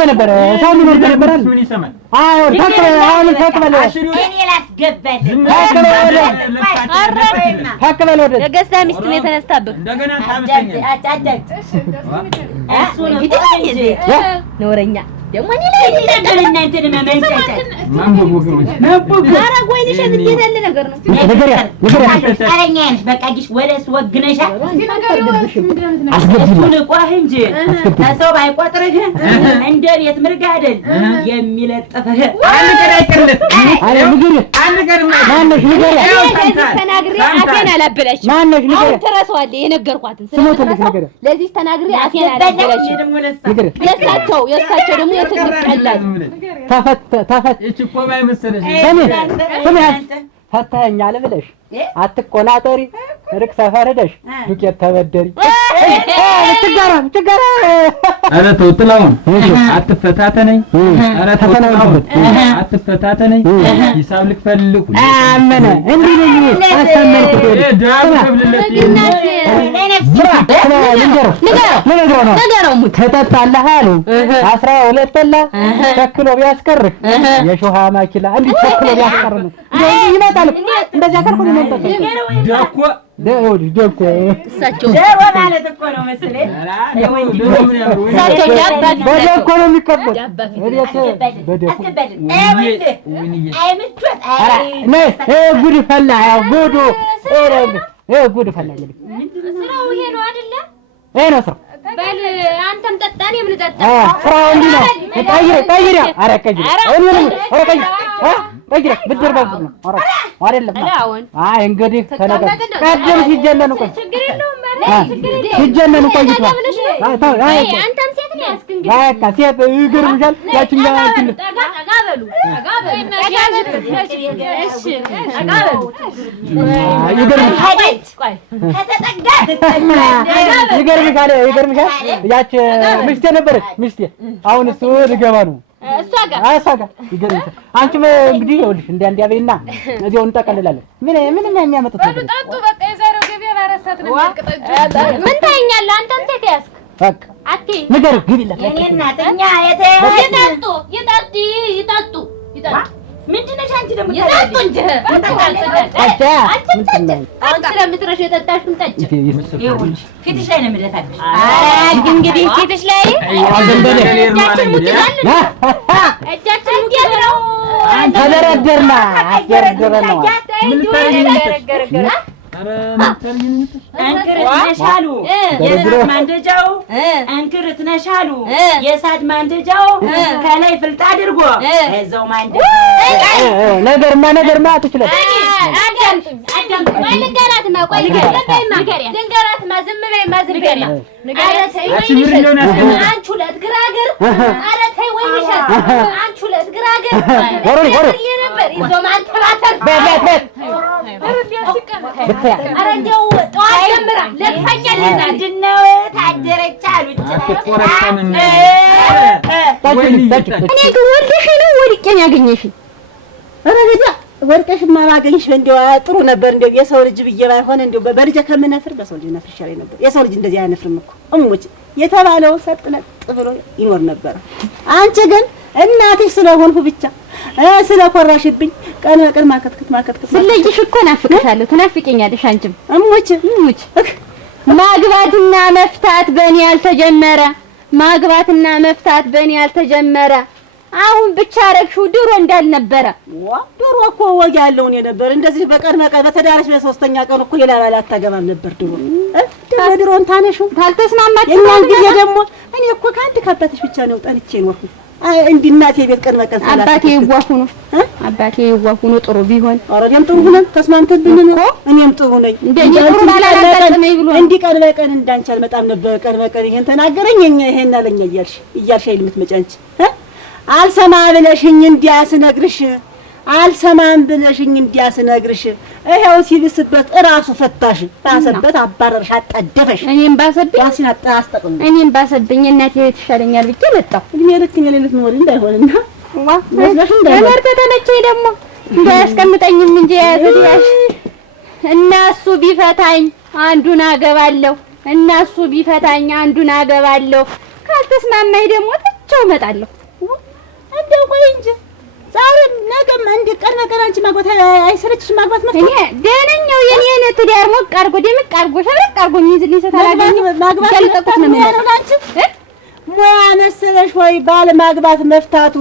በነበረ ሰው ምን ነበር ምን ይሰማል አሁን ተቀበለ እኔ ላስገባለት ተቀበለ ወደ የገዛ ሚስት ነው የተነስታብህ እንደገና ታብሰኛለህ አጫጭ እሱ ነው ኖረኛ ደግሞ እኔ ላይ ነበር እናንተ ለማመንጨት ማንቦግ ኧረ ወይኔ ሸት እንዴት ያለ ነገር ነው አረኛ ነሽ በቃ ጊሽ ወደስ ወግነሻል እሱን ቆህ እንጂ ተሰው ባይቆጥርህ እንደ ቤት ምርግ አይደል የሚለጥፍህ አንገር አይቀርለት አንገር ማነሽ ንገሪያ ተናግሬ አቴን አላበላሽ ማነሽ ንገሪያ አሁን ተረሳዋለህ የነገርኳትን ስሞትልሽ ነገር ለዚህ ተናግሬ አቴን አላበላሽ የሳቸው ደግሞ የትልቅ ቀላል ተፈት እቺ ቆባይ መሰለሽ ፈታኛል ብለሽ አትቆናጠሪ ርቅ ሰፈር ሄደሽ ዱቄት ተበደሪ ችጋራ ኧረ ተው ጥላሁን አትፈታተነኝ ኧረ ተው ጥላሁን አትፈታተነኝ ሂሳብ ልክፈልህ አመነ እንዴ ነው አሳመንኩት ዳብ ከብልለት ነገረው ተጠጣለህ አሉ 12 ጠላ ተክሎ ቢያስቀርህ የሾሃ ማኪላ እንዴ ተክሎ ቢያስቀርህ ይመጣል እንደዛ ካልኩ ነው ዳኮ ደኮ እሳቸው ደሮ ማለት እኮ ነው መሰለኝ እሳቸው ያባክ በደኮ ነው የሚቀበል በደኮ ጉድ ፈላ ያው ጉዱ ጉድ ፈላ እንግዲህ ስራው ይሄ ነው አይደለ? ይሄ ነው ስራው። በል አንተም ጠጣ እኔም ልጠጣ። ስራው እንዲህ ነው። ቀይር ኧረ ቀይር ቀይር ብድር በብድር ነው። ኧረ አይደለም አይ እንግዲህ ተነገር ቀደም ሲጀነኑ ቆይ ችግር የለውም ማለት ችግር የለውም ሲጀነኑ ቆይቷል። አይ አንተም ሴት ነው ያስክ እንግዲህ በቃ ሴት ይገርምሻል። ያቺኛው እንትን ጠጋ በሉ እሺ ጠጋ በሉ ይገርምሻል። ያች ሚስቴ ነበረች ሚስቴ አሁን እሱ ልገባ ነው እሷ ጋር ይገርምሻል። አንቺም እንግዲህ ይኸውልሽ እንዲያ በይና እዚያው እንጠቀልላለን። ምን የሚያመጡት ነገር ጠጡ በቃ የዛሬው ገበያ ባረሳት ነው የሚያልቅጠጅ ምን ታኛለህ አንተም ሴት ያስክ በቃ አቲ ንገር ግቢላት የኔ እናተኛ ይጠጡ ምንድነሽ አንቺ ደግሞ ይጠጡ እንጂ አንቺ ለምትረሽ የጠጣሽውን ጠጭ ይኸውልሽ ፊትሽ ላይ ነው የምደፋብሽ እንግዲህ ፊትሽ ላይ እጃችን ሙትላል እጃችን ሙትላል ተደረደርና አስደረደረና ምን ታረጊ እንክርት ነሻሉ የእሳት ማንደጃው እንክርት ነሻሉ የእሳት ማንደጃው ከላይ ፍልጥ አድርጎ እዛው ማንደጃው ነገርማ ትችላለህ። ቆይ ልንገራትማ ዝም በይማ ኧረ ተይ አንቺ ሁለት ግራግር ኧረ ተይ ወይ ውሸት አንቺ ሁለት ግራግር ነበር ይዞ ማንተባተር ኧረ እንደው ጠዋት ጀምራ ለፋኛለች ምንድን ነው ታደረች አሉ እኔ ግን ወልደሽ ነው ወድቄን ያገኘሽኝ ኧረ በዛ ወርቀሽማ ባገኝሽ እንደው ጥሩ ነበር። እንደው የሰው ልጅ ብዬ ባይሆን እንደው በልጅ ከምነፍር በሰው ልጅ ነፍር ይሻለኝ ነበር። የሰው ልጅ እንደዚህ አይነፍርም እኮ እሙች የተባለው ሰጥለጥ ብሎ ይኖር ነበር። አንቺ ግን እናትሽ ስለሆንኩ ብቻ ስለኮራሽብኝ ቀን በቀን ማከትከት ስለይሽ እኮ ናፍቅሻለሁ። ትናፍቂኛለሽ አንቺም እሙች ማግባትና መፍታት በእኔ ያልተጀመረ ማግባትና መፍታት በእኔ ያልተጀመረ አሁን ብቻ አረግሽው ድሮ እንዳልነበረ ድሮ እኮ ወግ ያለው እኔ ነበር እንደዚህ በቀን በተዳረሽ በሶስተኛ ቀን እኮ ሌላ ባል አታገባም ነበር ድሮን ታነሽው ካልተስማማችሁ የኛን ጊዜ ደግሞ እኔ እኮ ከአንድ ከአባትሽ ብቻ ነው ጠንቼ ነው እንዲህ እናቴ ቤት ቀን በቀን ሰላም አባቴ ይዋሁ ነው ጥሩ ቢሆን አረደም ጥሩ ሆነን ተስማምተብን ነው እኔም ጥሩ ነኝ እንደኔ ጥሩ ባላላቀመኝ ብሎ እንዲህ ቀን በቀን እንዳንቺ አልመጣም ነበር ቀን በቀን ይሄን ተናገረኝ ይሄን አለኛ እያልሽ ልምትመጫንቺ አልሰማ ብለሽኝ እንዲያስነግርሽ አልሰማም ብለሽኝ እንዲያስነግርሽ ይሄው ሲብስበት እራሱ ፈታሽ ባሰበት አባረርሽ አጣደፈሽ እኔም ባሰብኝ ያሲን አጣስጠቅም እኔም ባሰብኝ እናቴ ቤት ይሻለኛል ብቻ መጣሁ እድሜ ልክ የሌለት ኖር እንዳይሆንና ለመርተ ተመቸኝ ደግሞ እንዳያስቀምጠኝም እንጂ ያዝያሽ እናሱ ቢፈታኝ አንዱን አገባለሁ እናሱ ቢፈታኝ አንዱን አገባለሁ ካልተስማማኝ ደግሞ ተቻው እመጣለሁ እንደው ቆይ እንጂ ዛሬም ነገም እንደ ቀን በቀን አንቺ ማግባት አይሰለችሽ ማግባት መፍታት እኔ ደህነኛው የኔን ትዳር ሞቅ አድርጎ ደምቅ አድርጎ ሸብረቅ አድርጎ ይዝልኝ ሰታላጋኝ ማግባት ያልጠቁት ነው አንቺ ሙያ መሰለሽ ወይ ባል ማግባት መፍታቱ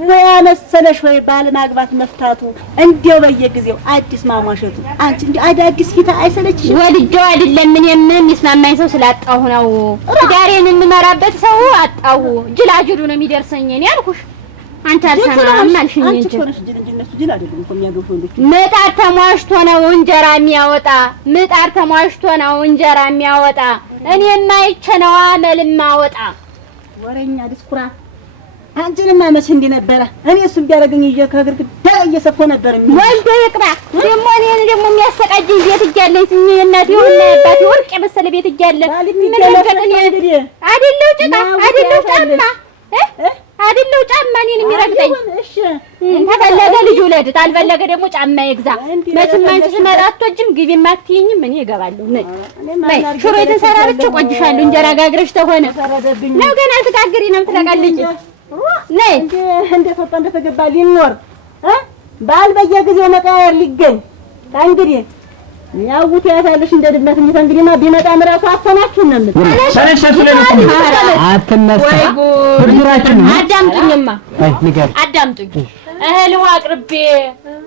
ሙያ መሰለሽ ወይ ባል ማግባት መፍታቱ እንደው በየጊዜው አዲስ ማሟሸቱ አንቺ እንደ አዳዲስ ፊታ አይሰለችሽ ወልጄው አይደለም እኔም የሚስማማኝ ሰው ስላጣሁ ነው ትዳሬን የምመራበት ሰው አጣሁ ጅላጅሉ ነው የሚደርሰኝ እኔ አልኩሽ አንቺ አልሰማም አልሽኝ እንጂ አንቺ ሆነሽ ጅልጅነቱ ጅል አይደለም እኮ የሚያገፉ ወንዶች ምጣድ ተሟሽቶ ነው እንጀራ የሚያወጣ ምጣድ ተሟሽቶ ነው እንጀራ የሚያወጣ እኔማ አይቼ ነው አመልም ማወጣ ወሬኛ ዲስኩራ አንቺንማ መቼ እንዲህ ነበረ እኔ እሱን ቢያደርገኝ ከግርግዳ እየሰፋ ነበር ወልዶ ይቅራ ደግሞ እኔን ደግሞ የሚያሰቃየኝ ቤት እያለኝ እናቴ ወና አባቴ ወርቅ የመሰለ ቤት እያለ ምን ረገጠኝ አይደለው ጭቃ አይደለው ጫማ አይደለው ጫማ እኔን የሚረግጠኝ እሺ ተፈለገ ልጅ ውለድ ታልፈለገ ደግሞ ጫማ ይግዛ መቼም አንቺ ስመጣ አትወጂም ግቢ ማትይኝም እኔ እገባለሁ ነይ ሽሮ የተሰራረች ቆጅሻለሁ እንጀራ ጋግረሽ ተሆነ ነው ገና ትጋግሪ ነው ትለቀልኝ ነይ እንደ ተወጣ እንደተገባ ሊኖር ባል በየጊዜው መቃየር ሊገኝ ታንግሪ ያውት ያታለሽ እንደ ድመት እንዴ እንግዲህማ ቢመጣ ምራቱ አፈናችሁ ነው ተነሽቱ ለምን አትነሳ ፍርድራችን አዳምጡኝማ አይ ንገር አዳምጡኝ እህል ውሃ አቅርቤ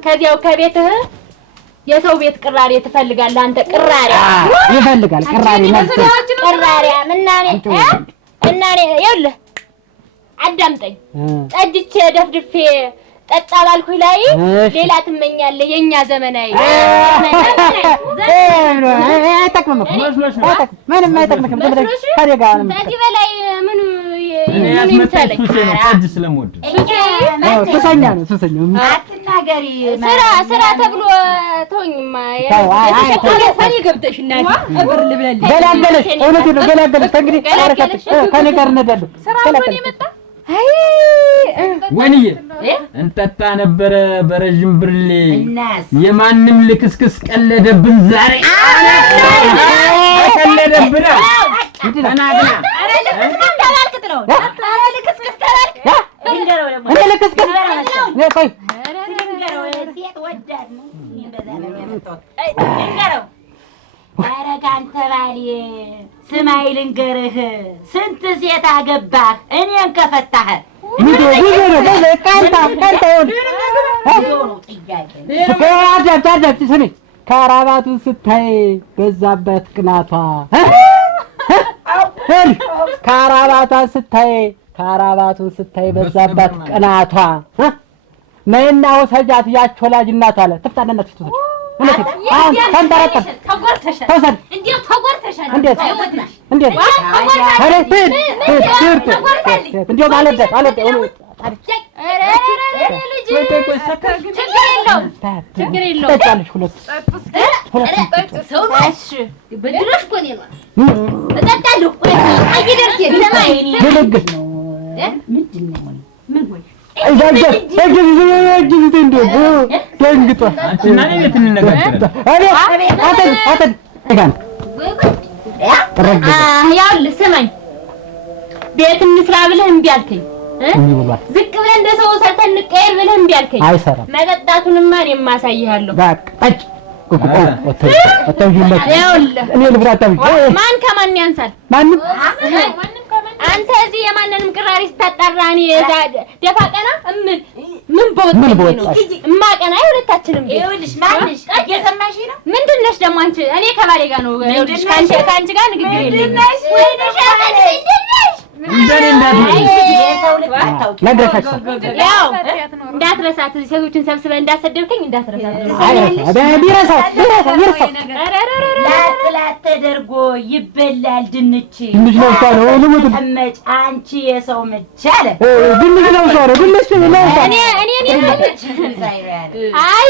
ከዚያው ከቤትህ የሰው ቤት ቅራሬ ትፈልጋለህ አንተ ቅራሬ ይፈልጋል ቅራሬ ማለት ቅራሬ እናኔ ይኸውልህ አዳምጠኝ ጠጅቼ ደፍድፌ ጠጣ ባልኩኝ ላይ ሌላ ትመኛለህ የኛ ዘመናዊ አይጠቅምም ምንም አይጠቅምም ከደጋ ከዚህ በላይ ምን ያስመጣኝ ሱሴ ነው ጠጅ ስለምወድ ሱሰኛ ነው ሱሰኛ አትናገሪ ስራ ተብሎ ተወኝማ ፈሪ ገብተሽ እናቴ እብር ልብለልኝ ገላገለሽ እውነት ነው ገላገለሽ እንግዲህ አረከት ከኔ ጋር እንደደሉ ስራውን ይመጣ አይ ወንዬ እንጠጣ ነበረ በረጅም ብርሌ የማንም ልክስክስ ቀለደብን ዛሬ ቀለደብን ተናግና አረ ልክስክስ ተባልክት ነው አረ ልክስክስ ተባልክ እንገረው ደግሞ እኔ ልክስክስ ነይ ቆይ እንገረው ሴት ወዳድ ነው እንደዛ ነው የሚያመጣው እንገረው አረ ካንተ ባል ስማይ ልንገርህ ስንት ሴት አገባህ እኔን ከፈታህ ምን ነው ጥያቄ ስሚ ካራባቱን ስታይ በዛበት ቅናቷ ካራባቱን ስታይ በዛበት ቅናቷ ነይና ወሰጃት ያች ወላጅ እናት አለ ትፍታነነት ትተሽ አሁን ተንተረተሽ ተጎርተሻል እንዴት ተጎርተሻል እንዴት እንዴት ማለት ችግር የለውም ሁለት ሰው እሺ በድረሽ ኮኔ ነው እጠጣለሁ አይደርስ የለማይ ነው ምንድነው ምን ወይ ያውልህ ስማኝ ቤት እንስራ ብለህ እምቢ አልከኝ ዝቅ ብለህ እንደ ሰው ሰርተን እንቀየር ብለህ እምቢ አልከኝ መጠጣቱንማ እኔም አሳይሃለሁ ማን ከማን ያንሳል አንተ እዚህ የማንንም ቅራሪ ስታጣራ እኔ ደፋ ቀና ምን በወጣኝ ነው እማቀና ሁለታችንም ይኸውልሽ ማንሽ እየሰማሽ ነው ምንድን ነሽ ደግሞ አንቺ እኔ ከባሌ ጋር ነው ይኸውልሽ ካንቺ ጋር ንግግር የለኝም እንደኔ ያው እንዳትረሳት ሴቶችን ሰብስበህ እንዳሰደብከኝ እንዳትረሳት ላጥላት ተደርጎ ይበላል ድንች ተመጭ አንቺ የሰው መቻለ ድንች ነው ሻለ ድንች ነው እኔ አይ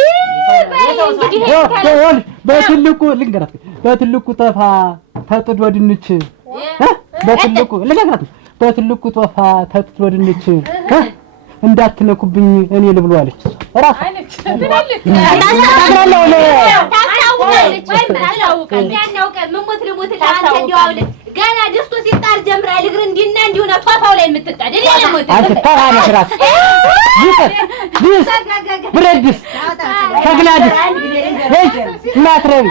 በትልቁ ልንገራት በትልቁ ጠፋ ተጥዶ ድንች በትልቁ ልንገራት በትልቁ ጠፋ ተጥዶ ድንች እንዳትነኩብኝ እኔ ልብሎ አለች ራስ ታውቃለች ገና ደስቶ ሲጣር ጀምራ ልግር እንዲና እንዲሁ ነው ቷፋው ላይ የምትጣድ እኔ ለሞት አንተ ታራለሽ ራስ ብረድስ ተግላድስ ማትረብ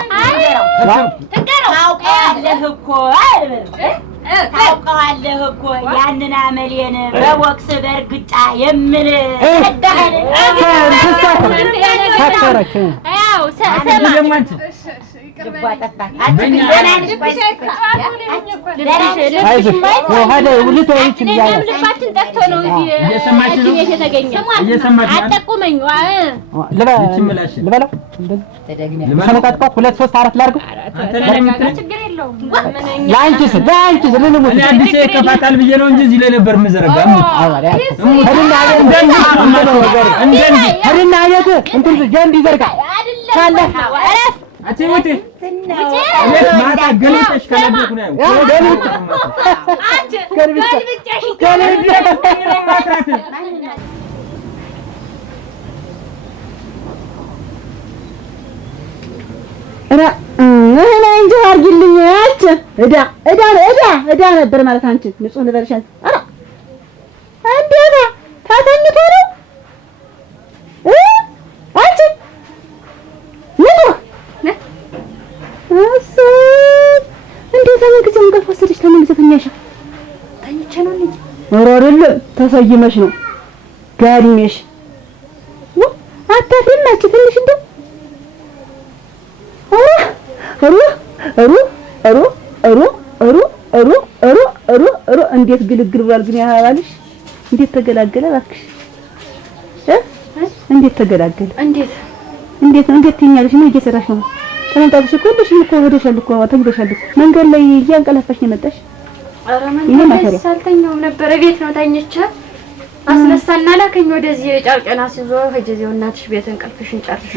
ታውቀዋለህ እኮ ያንን አመሌን በወቅስ በርግጫ የምን ተዳህን ታከረች ያው ሰማ አይዞሽ ወሃደ ልትወይት ይያለ ልባችን ጠፍቶ ነው እየሰማች ነው እየሰማች ነው አጠቁመኝ ልበለው ለመጣጣ 2 3 4 ላርገው ችግር የለውም ላንቺስ ምን ሞት አዲስ ከፋታል ብዬ ነው እንጂ እዚህ ላይ ነበር መዘረጋ ሄድና አየት እንትን ጀንድ ይዘርጋ ካለ አትሞት ማታ ገልብጠሽ ከለብኩ ነው እኔ እንጂ አርግልኝ አንቺ እዳ ነበር ማለት አንቺ ንጹህ ልበልሻል አራ እንዴታ ታተኝቶ ነው አንቺ እሱ እንዴት ተመልክቼ እንቅልፍ ወሰደሽ ተመልክቼ ተኛሽ ተኝቼ ነው ልጅ ወሮርል ተሰይመሽ ነው ጋድሜሽ አታፍሪማች ትንሽ እንደው እንዴት ግልግል ብሏል ግን ያባልሽ እንዴት ተገላገለ እባክሽ እንዴት ተገላገለ እንዴት ትኛለሽ ነው እየሰራሽ ነው ተመጣጣሽ እኮ እንደሽ እኮ ወደሻል እኮ ተኝተሻል መንገድ ላይ እያንቀላፋሽ ነው መጣሽ ኧረ መንገድ ሳልተኛው ነበር ቤት ነው ታኝቻ አስነሳና ላከኝ ወደዚህ ጫውጨና ሲዞ ሄጀዚው እናትሽ ቤት እንቅልፍሽን ጨርሽ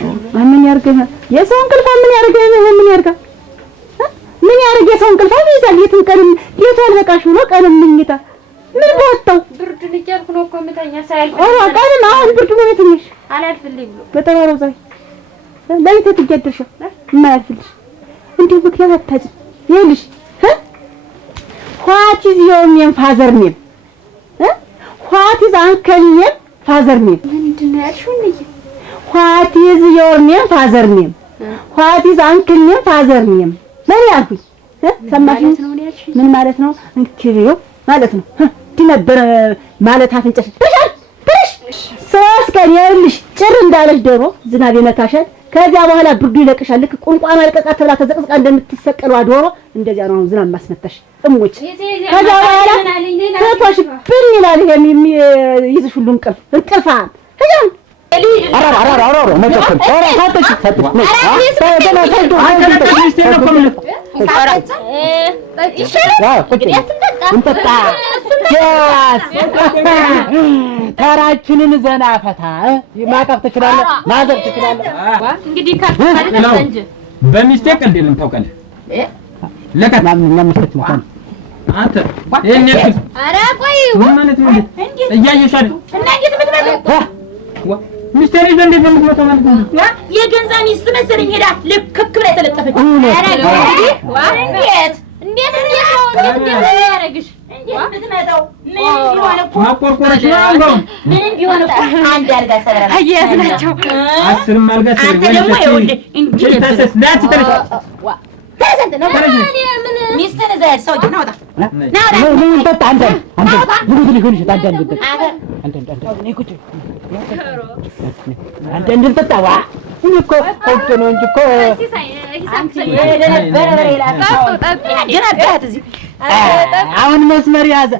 ምን ያርገህ የሰው እንቅልፍ ምን ያርገህ ምን ያርገህ የሰው እንቅልፍ ይዛል የትን ቀንም የቷል በቃሽ ብሎ ቀንም ምኝታ ምን ቦታው ብርድ ልጅልኩ ነው እኮ ምተኛ ሳይልፍ ቀንም አሁን ብርድ ነው የትንሽ አላልፍልኝ ብሎ በተባረው ዛይ ለይተ ትጀድርሽ ማያልፍልሽ እንዴ ምክንያት አታጭ ይልሽ what is your name father name what is uncle name father name ምንድነው ያልሽው እንዴ what is your name father name what is uncle name father name ምን ያልኩኝ ሰማሽ ምን ማለት ነው እንክሪዮ ማለት ነው ነበር ማለት አፍንጨሽ ትሽ ሶስት ቀን ይልሽ ጭር እንዳለሽ ዶሮ ዝናብ ይነካሻል ከዚያ በኋላ ብርዱ ይለቅሻል ልክ ቁንቋ ማልቀቃ ተብላ ተዘቅዝቃ እንደምትሰቀለው ዶሮ እንደዚያ ነው ዝናብ ማስመታሽ እሞች ከዛ በኋላ ተቶሽ ብን ይላል ይዝሽ ሁሉ እንቅልፋ ሄዳን አራ መጥተን ሳጥሽ ተራችንን ዘና ፈታ ማቀፍ ትችላለህ ማዘር ትችላለህ እንግዲህ ካርታ እንጂ በሚስቴክ እንደለም ታውቃለህ ለካ ለምስት ነው አንተ እኔ አራ ቆይ ምን ማለት ነው እያየሻል እና እንዴት ምትመጣው ሚስቴር ይዘ እንዴት ነው የምትመጣው ማለት ነው የገንዛ ሚስት መሰለኝ ሄዳ ልክክ ብላ ተለጠፈች አራ እንዴት ነው ያረግሽ ምትመጣው ምን ቢሆን እኮ ማቆርቆረሽ ነው ምን ቢሆን እኮ አንድ አልጋ ሰበረና አያዝናቸው 10 አልጋ ሰበረና አንተ ደግሞ ይኸውልህ እንጂ ዳት ተረስ ተሰንተ ነው ምን ሚስትን ዘድ ሰው ይናውጣ ናውጣ ምን ተጣ አንተ ምን ሊሆን ይችላል አንተ እኔ ቁጭ አንተ እንድትጣዋ እኮ ቆጭ ነው እንጂ እኮ አሁን መስመር ያዘ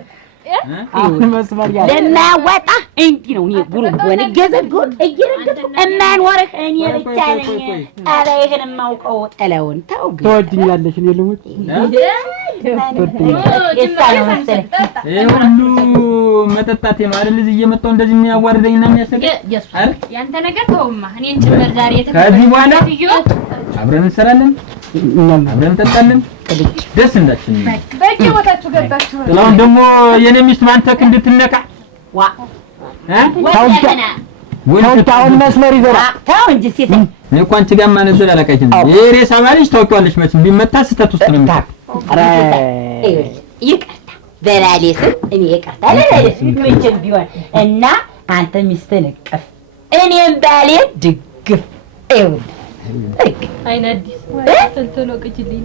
አሁን መስመር ያዘ ለማወጣ እንጂ ነው እኔ ጉሩቦን ገዘጎን እየረገጡ እማንወርህ እኔ ብቻ ነኝ አላየህን ማውቀው ጠላውን ታው ተወድኛለሽ እኔ ልሙት ሁሉ መጠጣቴ ነው አይደል እዚህ እየመጣው እንደዚህ የሚያዋርደኝና የሚያሰቀኝ አይደል ያንተ ነገር ተውማ እኔን ጭምር ዛሬ ከዚህ በኋላ አብረን እንሰራለን አብረን እንጠጣለን ደስ እንዳችን በየቦታችሁ ገባችሁ ጥላውን ደግሞ የኔ ሚስት ማንተክ እንድትነቃ ዋ ወንታውን መስመር ይዘራ ታው እንጂ ሲሰ እኔ እኮ አንቺ ጋር ማነዘር አላቀችም የሬሳ ባልሽ ታውቂዋለሽ መቼም ቢመታ ስተት ውስጥ ነው የሚታ አረ ይቅርታ በላሌስ እኔ ይቅርታ ለላሌስ ምንጭም ቢሆን እና አንተ ሚስትህን እቅፍ እኔም ባሌ ድግፍ አይወድ አይናዲስ ተልተሎ ቅጅልኝ